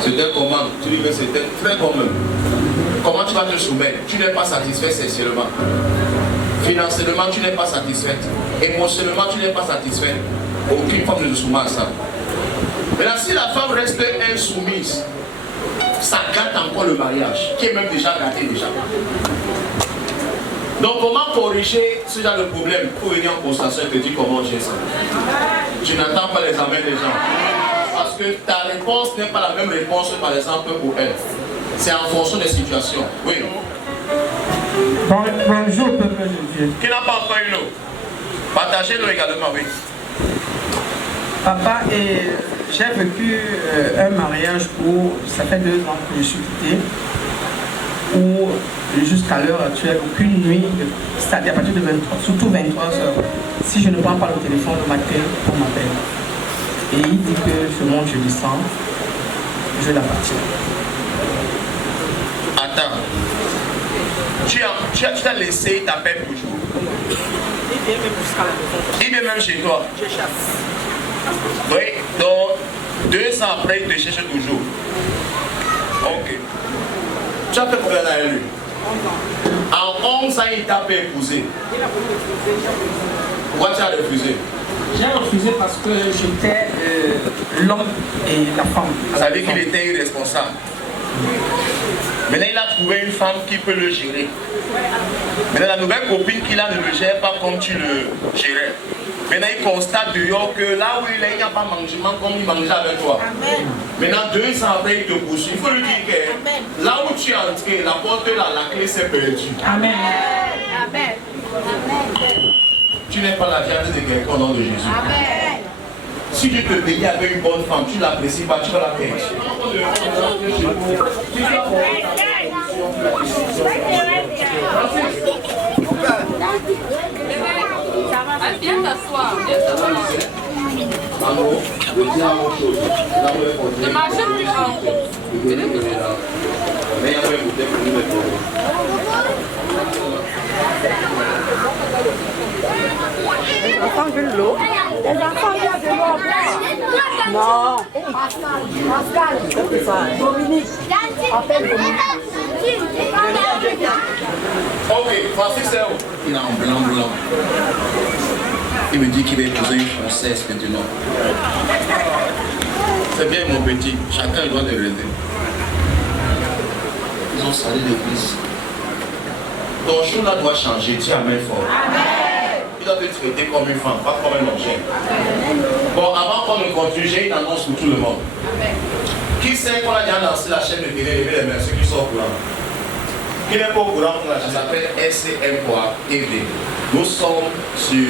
C'était comment? Tu dis que c'était très commun. Comment tu vas te soumettre? Tu n'es pas satisfait sexuellement. Financièrement, tu n'es pas satisfaite. Émotionnellement, tu n'es pas satisfait. Aucune femme ne se soumet à ça. Maintenant, si la femme reste insoumise, ça gâte encore le mariage, qui est même déjà gâté déjà. Donc, comment corriger ce genre de problème? Pour venir en constatation et te dire comment j'ai ça. Tu n'entends pas les amens des gens. Parce que ta réponse n'est pas la même réponse, par exemple, pour elle. C'est en fonction des situations. Oui. Bonjour, peuple de Dieu. Qui n'a pas encore eu l'eau? Partagez-le également, oui. Papa, j'ai vécu un mariage où ça fait 2 ans que je suis quitté, où jusqu'à l'heure actuelle, aucune nuit, c'est-à-dire à partir de 23, surtout 23 heures, si je ne prends pas le téléphone le matin, on m'appelle. Et il dit que je monte, je descends, je la partir. Attends. Tu as laissé, il t'appelle toujours. Il vient même jusqu'à la maison. Il vient même chez toi. Je chasse. Oui, donc 2 ans après, il te cherche toujours. Ok. Tu as fait combien d'années avec lui? 11 ans. En 11 ans, il t'a pas épousé. Il a voulu refuser. Pourquoi tu as refusé? J'ai refusé parce que j'étais l'homme et la femme. Ça veut dire qu'il était irresponsable. Maintenant, il a trouvé une femme qui peut le gérer. Maintenant, la nouvelle copine qu'il a ne le gère pas comme tu le gérais. Maintenant, il constate dehors que là où il est, il n'y a pas mangement comme il mangeait avec toi. Amen. Maintenant, 2 ans après, il te poursuit. Il faut lui dire que là où tu es entré, la porte là, la clé s'est perdue. Amen. Amen. Tu n'es pas la viande de quelqu'un au nom de Jésus. Amen. Si tu te payes avec une bonne femme, tu ne l'apprécies pas, tu vas la perdre. Viens t'asseoir. Le marché plus grand. Les enfants veulent de l'eau. Les enfants veulent de l'eau. Non. Pascal, Dominique, appelle Dominique. Ok, Francis, c'est où? Il est en blanc. Il me dit qu'il va épouser une Française maintenant. C'est bien mon petit, chacun doit le rêver. Ils ont salé l'église. Ton chou là doit changer, tu as main fort. Il doit te traiter comme une femme, pas comme un objet. Bon, avant qu'on ne continue, j'ai une annonce pour tout le monde. Qui sait qu'on a déjà lancé la chaîne de télé, levez les mains, ceux qui sont au courant. Qui n'est pas au courant, ça s'appelle SCM.TV. Nous sommes sur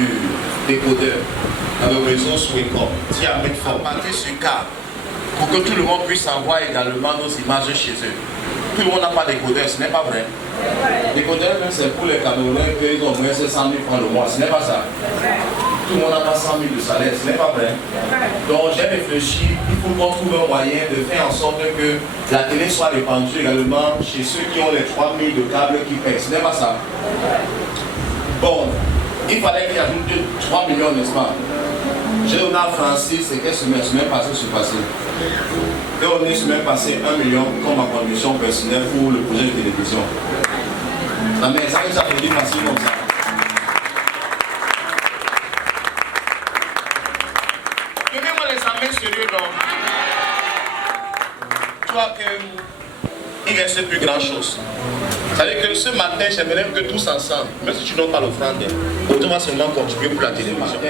décodeur, dans le réseau Swecom. Tu as mis formaté sur carte pour que tout le monde puisse envoyer également nos images chez eux. Tout le monde n'a pas de décodeur, ce n'est pas vrai. Décodeur, même c'est pour les Camerounais qu'ils ont au moins 100 000 francs le mois, ce n'est pas ça. Tout le monde n'a pas 100 000 de salaire, ce n'est pas vrai. Donc j'ai réfléchi, il faut qu'on trouve un moyen de faire en sorte que la télé soit répandue également chez ceux qui ont les 3 000 de câbles qui payent, ce n'est pas ça. Bon, il fallait qu'il ajoute 3 millions, n'est-ce pas? J'ai donné à Francis, c'est quelle semaine passée, Et on est semaine passée 1 million comme ma contribution personnelle pour le projet de télévision. La mais ça nous a fait facile comme ça. Donnez-moi les amens sérieux donc. Tu vois qu'il ne reste plus grand chose. C'est-à-dire que ce matin, j'aimerais que tous ensemble, même si tu n'as pas l'offrande, autant va seulement contribuer pour la télévision.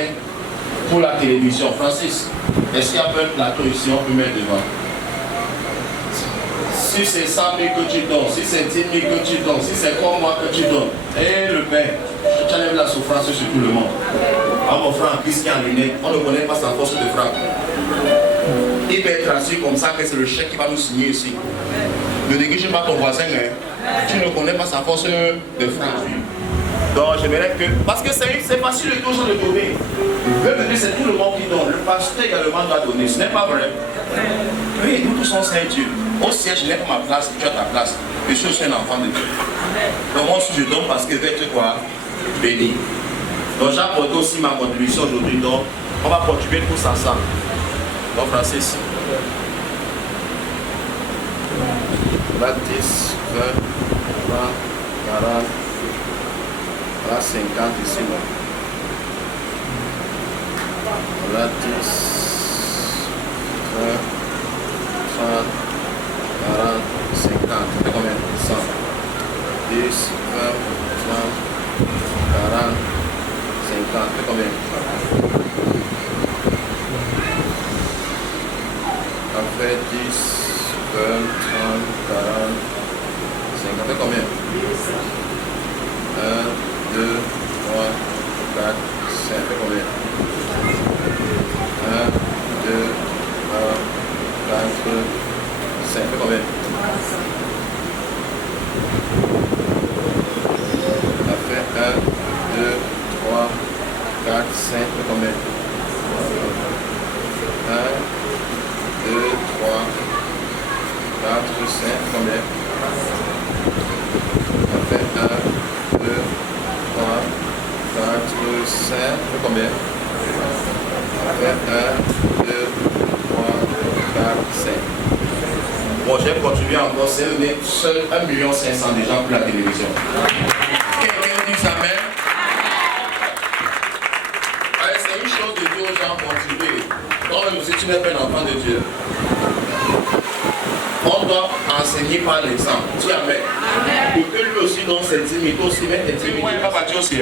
Pour la télévision, Francis, est-ce qu'il y a un plateau ici, on peut mettre devant? Si Si c'est 100 000 que tu donnes, si c'est 10 000 que tu donnes, si c'est comme moi que tu donnes. Et le Père, tu enlèves la souffrance sur tout le monde. Ah, mon frère, Christian Lunet, on ne connaît pas sa force de frappe. Il peut être assis comme ça que c'est le chèque qui va nous signer ici. Ne néglige pas ton voisin, hein. Tu ne connais pas sa force de frappe. Donc j'aimerais que... Parce que c'est facile de toujours de donner. C'est tout le monde qui donne. Le pasteur également doit donner. Ce n'est pas vrai. Oui, nous tous sommes saints Dieu. Au siège, je n'ai pas ma place, tu as ta place. Je suis aussi un enfant de Dieu. Donc moi aussi je donne parce que je vais être quoi? Béni. Donc j'ai apporté aussi ma contribution aujourd'hui. Donc on va contribuer tous ensemble. Donc Francis. 20, 10, 20, 30, 40. Là, 50 ici, là. Là, 10, 20, 30, 40, 50. C'est combien? 100. 10, 20, 30, 40, 50. C'est combien? Après 10, 20, 30, 40, 50. C'est combien? 1, 2, 3, 4, 5, fait combien? 1, 2, 3, 4, 5, fait combien? Ça fait 1, 2, 3, 4, 5, fait combien? 1, 2, 3, 4, 5, fait combien? Ça fait 1, 2, 3, 4, 5, fait combien? Ça fait 1, 2, 3, 4, 5. Bon, j'ai continué encore, c'est seul 1 500 000 déjà pour la télévision. Quelqu'un dit amen? Allez, c'est une chose de dire aux gens contribuer. Toi-même aussi, tu n'es pas un enfant de Dieu. On doit enseigner par l'exemple. Dis amen. Pour que lui aussi donne ses 10 000, aussi mettre tes 10 000. Moi, il va partir aussi.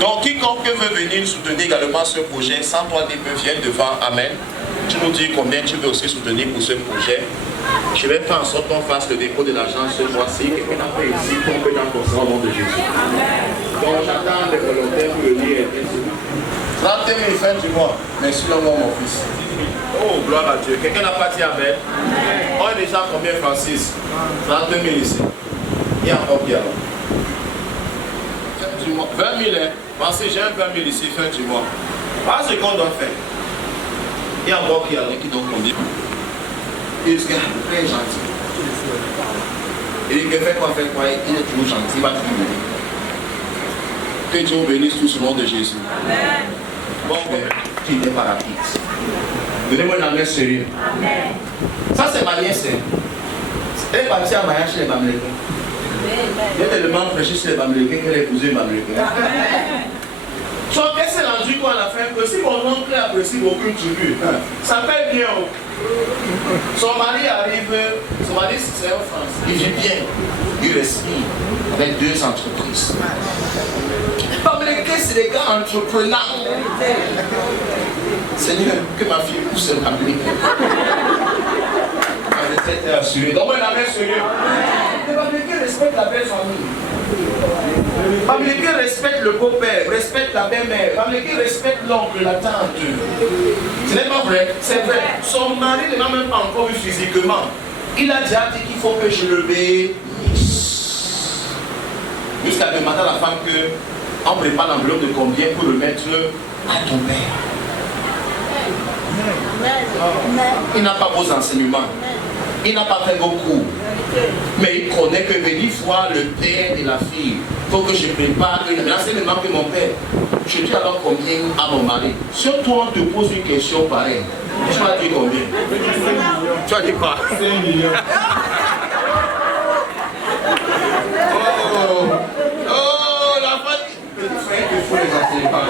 Donc, quiconque veut venir soutenir également ce projet, sans toi dire que viens devant. Amen. Tu nous dis combien tu veux aussi soutenir pour ce projet. Je vais faire en sorte qu'on fasse le dépôt de l'argent ce mois-ci. Quelqu'un a fait ici, qu'on peut dans ton sang au nom de Jésus. Donc, j'attends les volontaires pour venir aider. 30 000 fin du mois. Merci le nom, mon fils. Oh, gloire à Dieu. Quelqu'un n'a pas dit amen? On est déjà combien, Francis? 30 000 ici. Il y a encore qui alors? Fin du mois. 20 000, hein? Pensez, j'ai un 20 000 ici, fin du mois. Voilà ce qu'on doit faire. Il y a encore qui alors qui donne combien? Il est très gentil. Il dit que fait quoi? Il est toujours gentil, il va toujours venir. Que Dieu bénisse tout au nom de Jésus. Amen. Bon, tu n'es pas rapide. Donnez-moi une main sérieux. Ça, c'est ma nièce. Elle est partie à mariage chez les Bamlékins. Elle est tellement prêchée chez les Bamlékins qu'elle a épousé les Bamlékins. Donc, elle s'est rendue quoi à la fin? Que si mon oncle apprécie beaucoup une tribu, ça fait bien. Son mari arrive, son mari c'est en France. Il vit bien. Il respire avec 2 entreprises. Bamlékins, c'est des gars entrepreneurs. Seigneur, que ma fille pousse un Bamlékins. Ma retraite est assurée. Donc, la main sérieux. Les Bamlékins respectent la belle famille. Bamlékins respecte le beau-père, respecte la belle-mère. Bamlékins respecte l'oncle, la tante. Ce n'est pas vrai, c'est vrai. Son mari ne m'a même pas encore vu physiquement. Il a déjà dit qu'il faut que je le bénisse. Jusqu'à demander à la femme que on prépare l'enveloppe de combien pour le mettre à ton père. Il n'a pas vos enseignements. Il n'a pas fait beaucoup. Mais il connaît que venir voir le père et la fille. Il faut que je prépare une l'enseignement que mon père. Je dis alors combien à mon mari. Si toi on te pose une question pareille, tu vas dire combien? Tu vas dire quoi? 5 millions. Oh, la famille. Petit frère, il te faut les enseignements.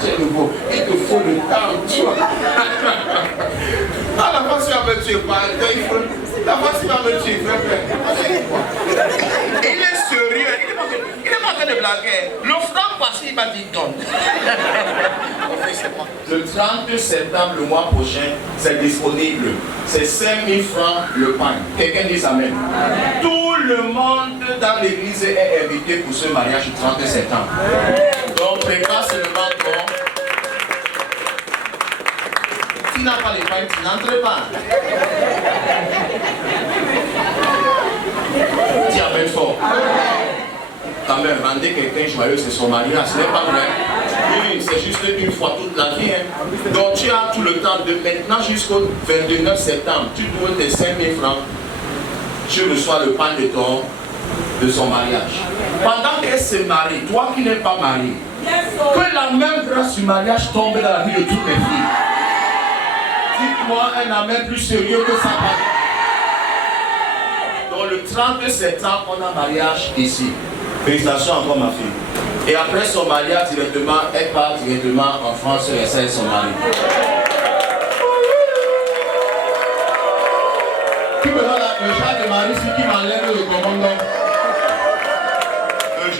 C'est nouveau. Il te faut le temps, tu vois. Ah, la face va me tuer, la face va me tuer, frère. Il est sérieux, il n'est pas en train de blaguer. Le franc passé, il m'a dit donne. Le le 30 septembre, le mois prochain, c'est disponible. C'est 5 000 francs le pain. Quelqu'un dit amen. Tout le monde dans l'église est invité pour ce mariage du 30 septembre. Donc prépare seulement ton. Si tu n'as pas les pains, tu n'entres pas. Dis amen fort. Quand même, rendez quelqu'un joyeux, c'est son mariage, ce n'est pas vrai. Oui, c'est juste une fois toute la vie. Hein. Donc tu as tout le temps, de maintenant jusqu'au 29 septembre, tu dois tes 5 000 francs, tu reçois le pain de son mariage. Pendant qu'elle se marie, toi qui n'es pas marié, que la même grâce du mariage tombe dans la vie de toutes les filles. Dites-moi un amen plus sérieux que ça. Donc le 30 septembre, on a mariage ici. Félicitations encore ma fille. Et après son mariage directement, elle part directement en France et essaie son mari. Qui me donne le chat de Marie, c'est qui m'enlève le commandant.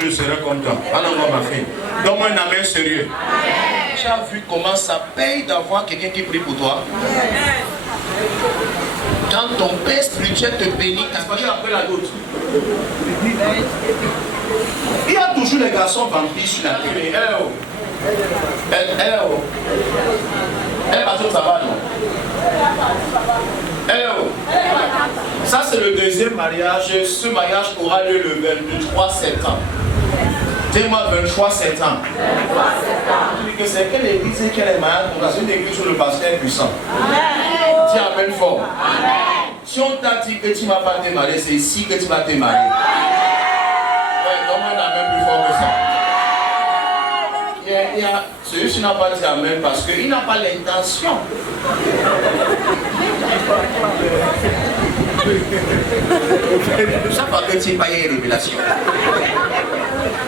Je serai content. Alors ma fille, donne-moi un amen sérieux. Tu as vu comment ça paye d'avoir quelqu'un qui prie pour toi? Quand ton père spirituel te bénit, t'as pas après la goutte. Il y a toujours les garçons vampires sur la télé. Elle passe au sabbat, non? Ça c'est le deuxième mariage. Ce mariage aura lieu le 23 septembre. Dis-moi 23 septembre. Tu dis que c'est quelle église qui est mariage? C'est une église où le pasteur est puissant. Dis amen fort. Si on t'a dit que tu ne vas pas te marier, c'est ici que tu vas te marier. Ouais, donne-moi un amen plus fort que ça. Celui qui n'a pas dit amen parce qu'il n'a pas l'intention. Ça va que tu n'es pas une révélation.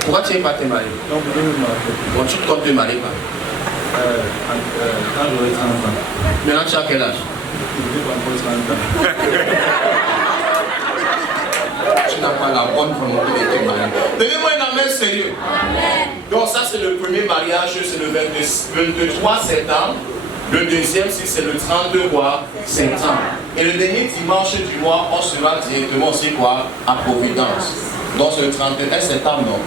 Pourquoi tu n'es pas te marier? Bon, tu ne comptes te marier pas. Quand j'aurai 30 ans. Maintenant, tu as quel âge? Tu n'as pas la bonne volonté de te marier. Donnez-moi un amen sérieux. Amen. Donc ça c'est le premier mariage, c'est le 23 septembre. Le deuxième c'est le 32 septembre. Et le dernier dimanche du mois, on sera directement aussi quoi? À Providence. Donc c'est le 31 septembre, non?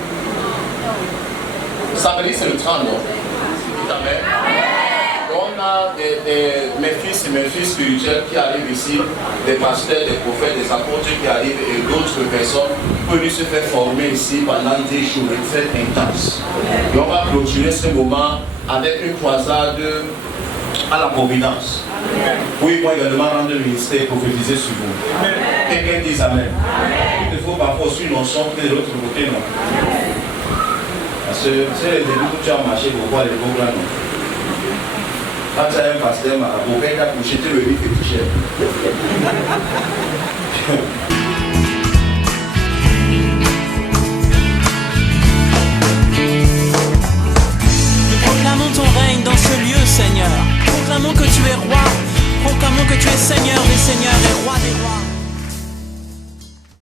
Samedi c'est le 30, non? Amen. On a mes fils et mes filles spirituels qui arrivent ici, des pasteurs, des prophètes, des apôtres qui arrivent et d'autres personnes pour venir se faire former ici pendant 10 jours, très intense. Et on va clôturer ce moment avec une croisade à la Providence. Oui, moi également rendre le ministère et prophétiser sur vous. Quelqu'un dit amen. Il te faut parfois aussi une notion que de l'autre côté, non? Parce que c'est les débuts où tu as marché pour voir les programmes. Quand tu as un pasteur, il a couché le lit féticheur.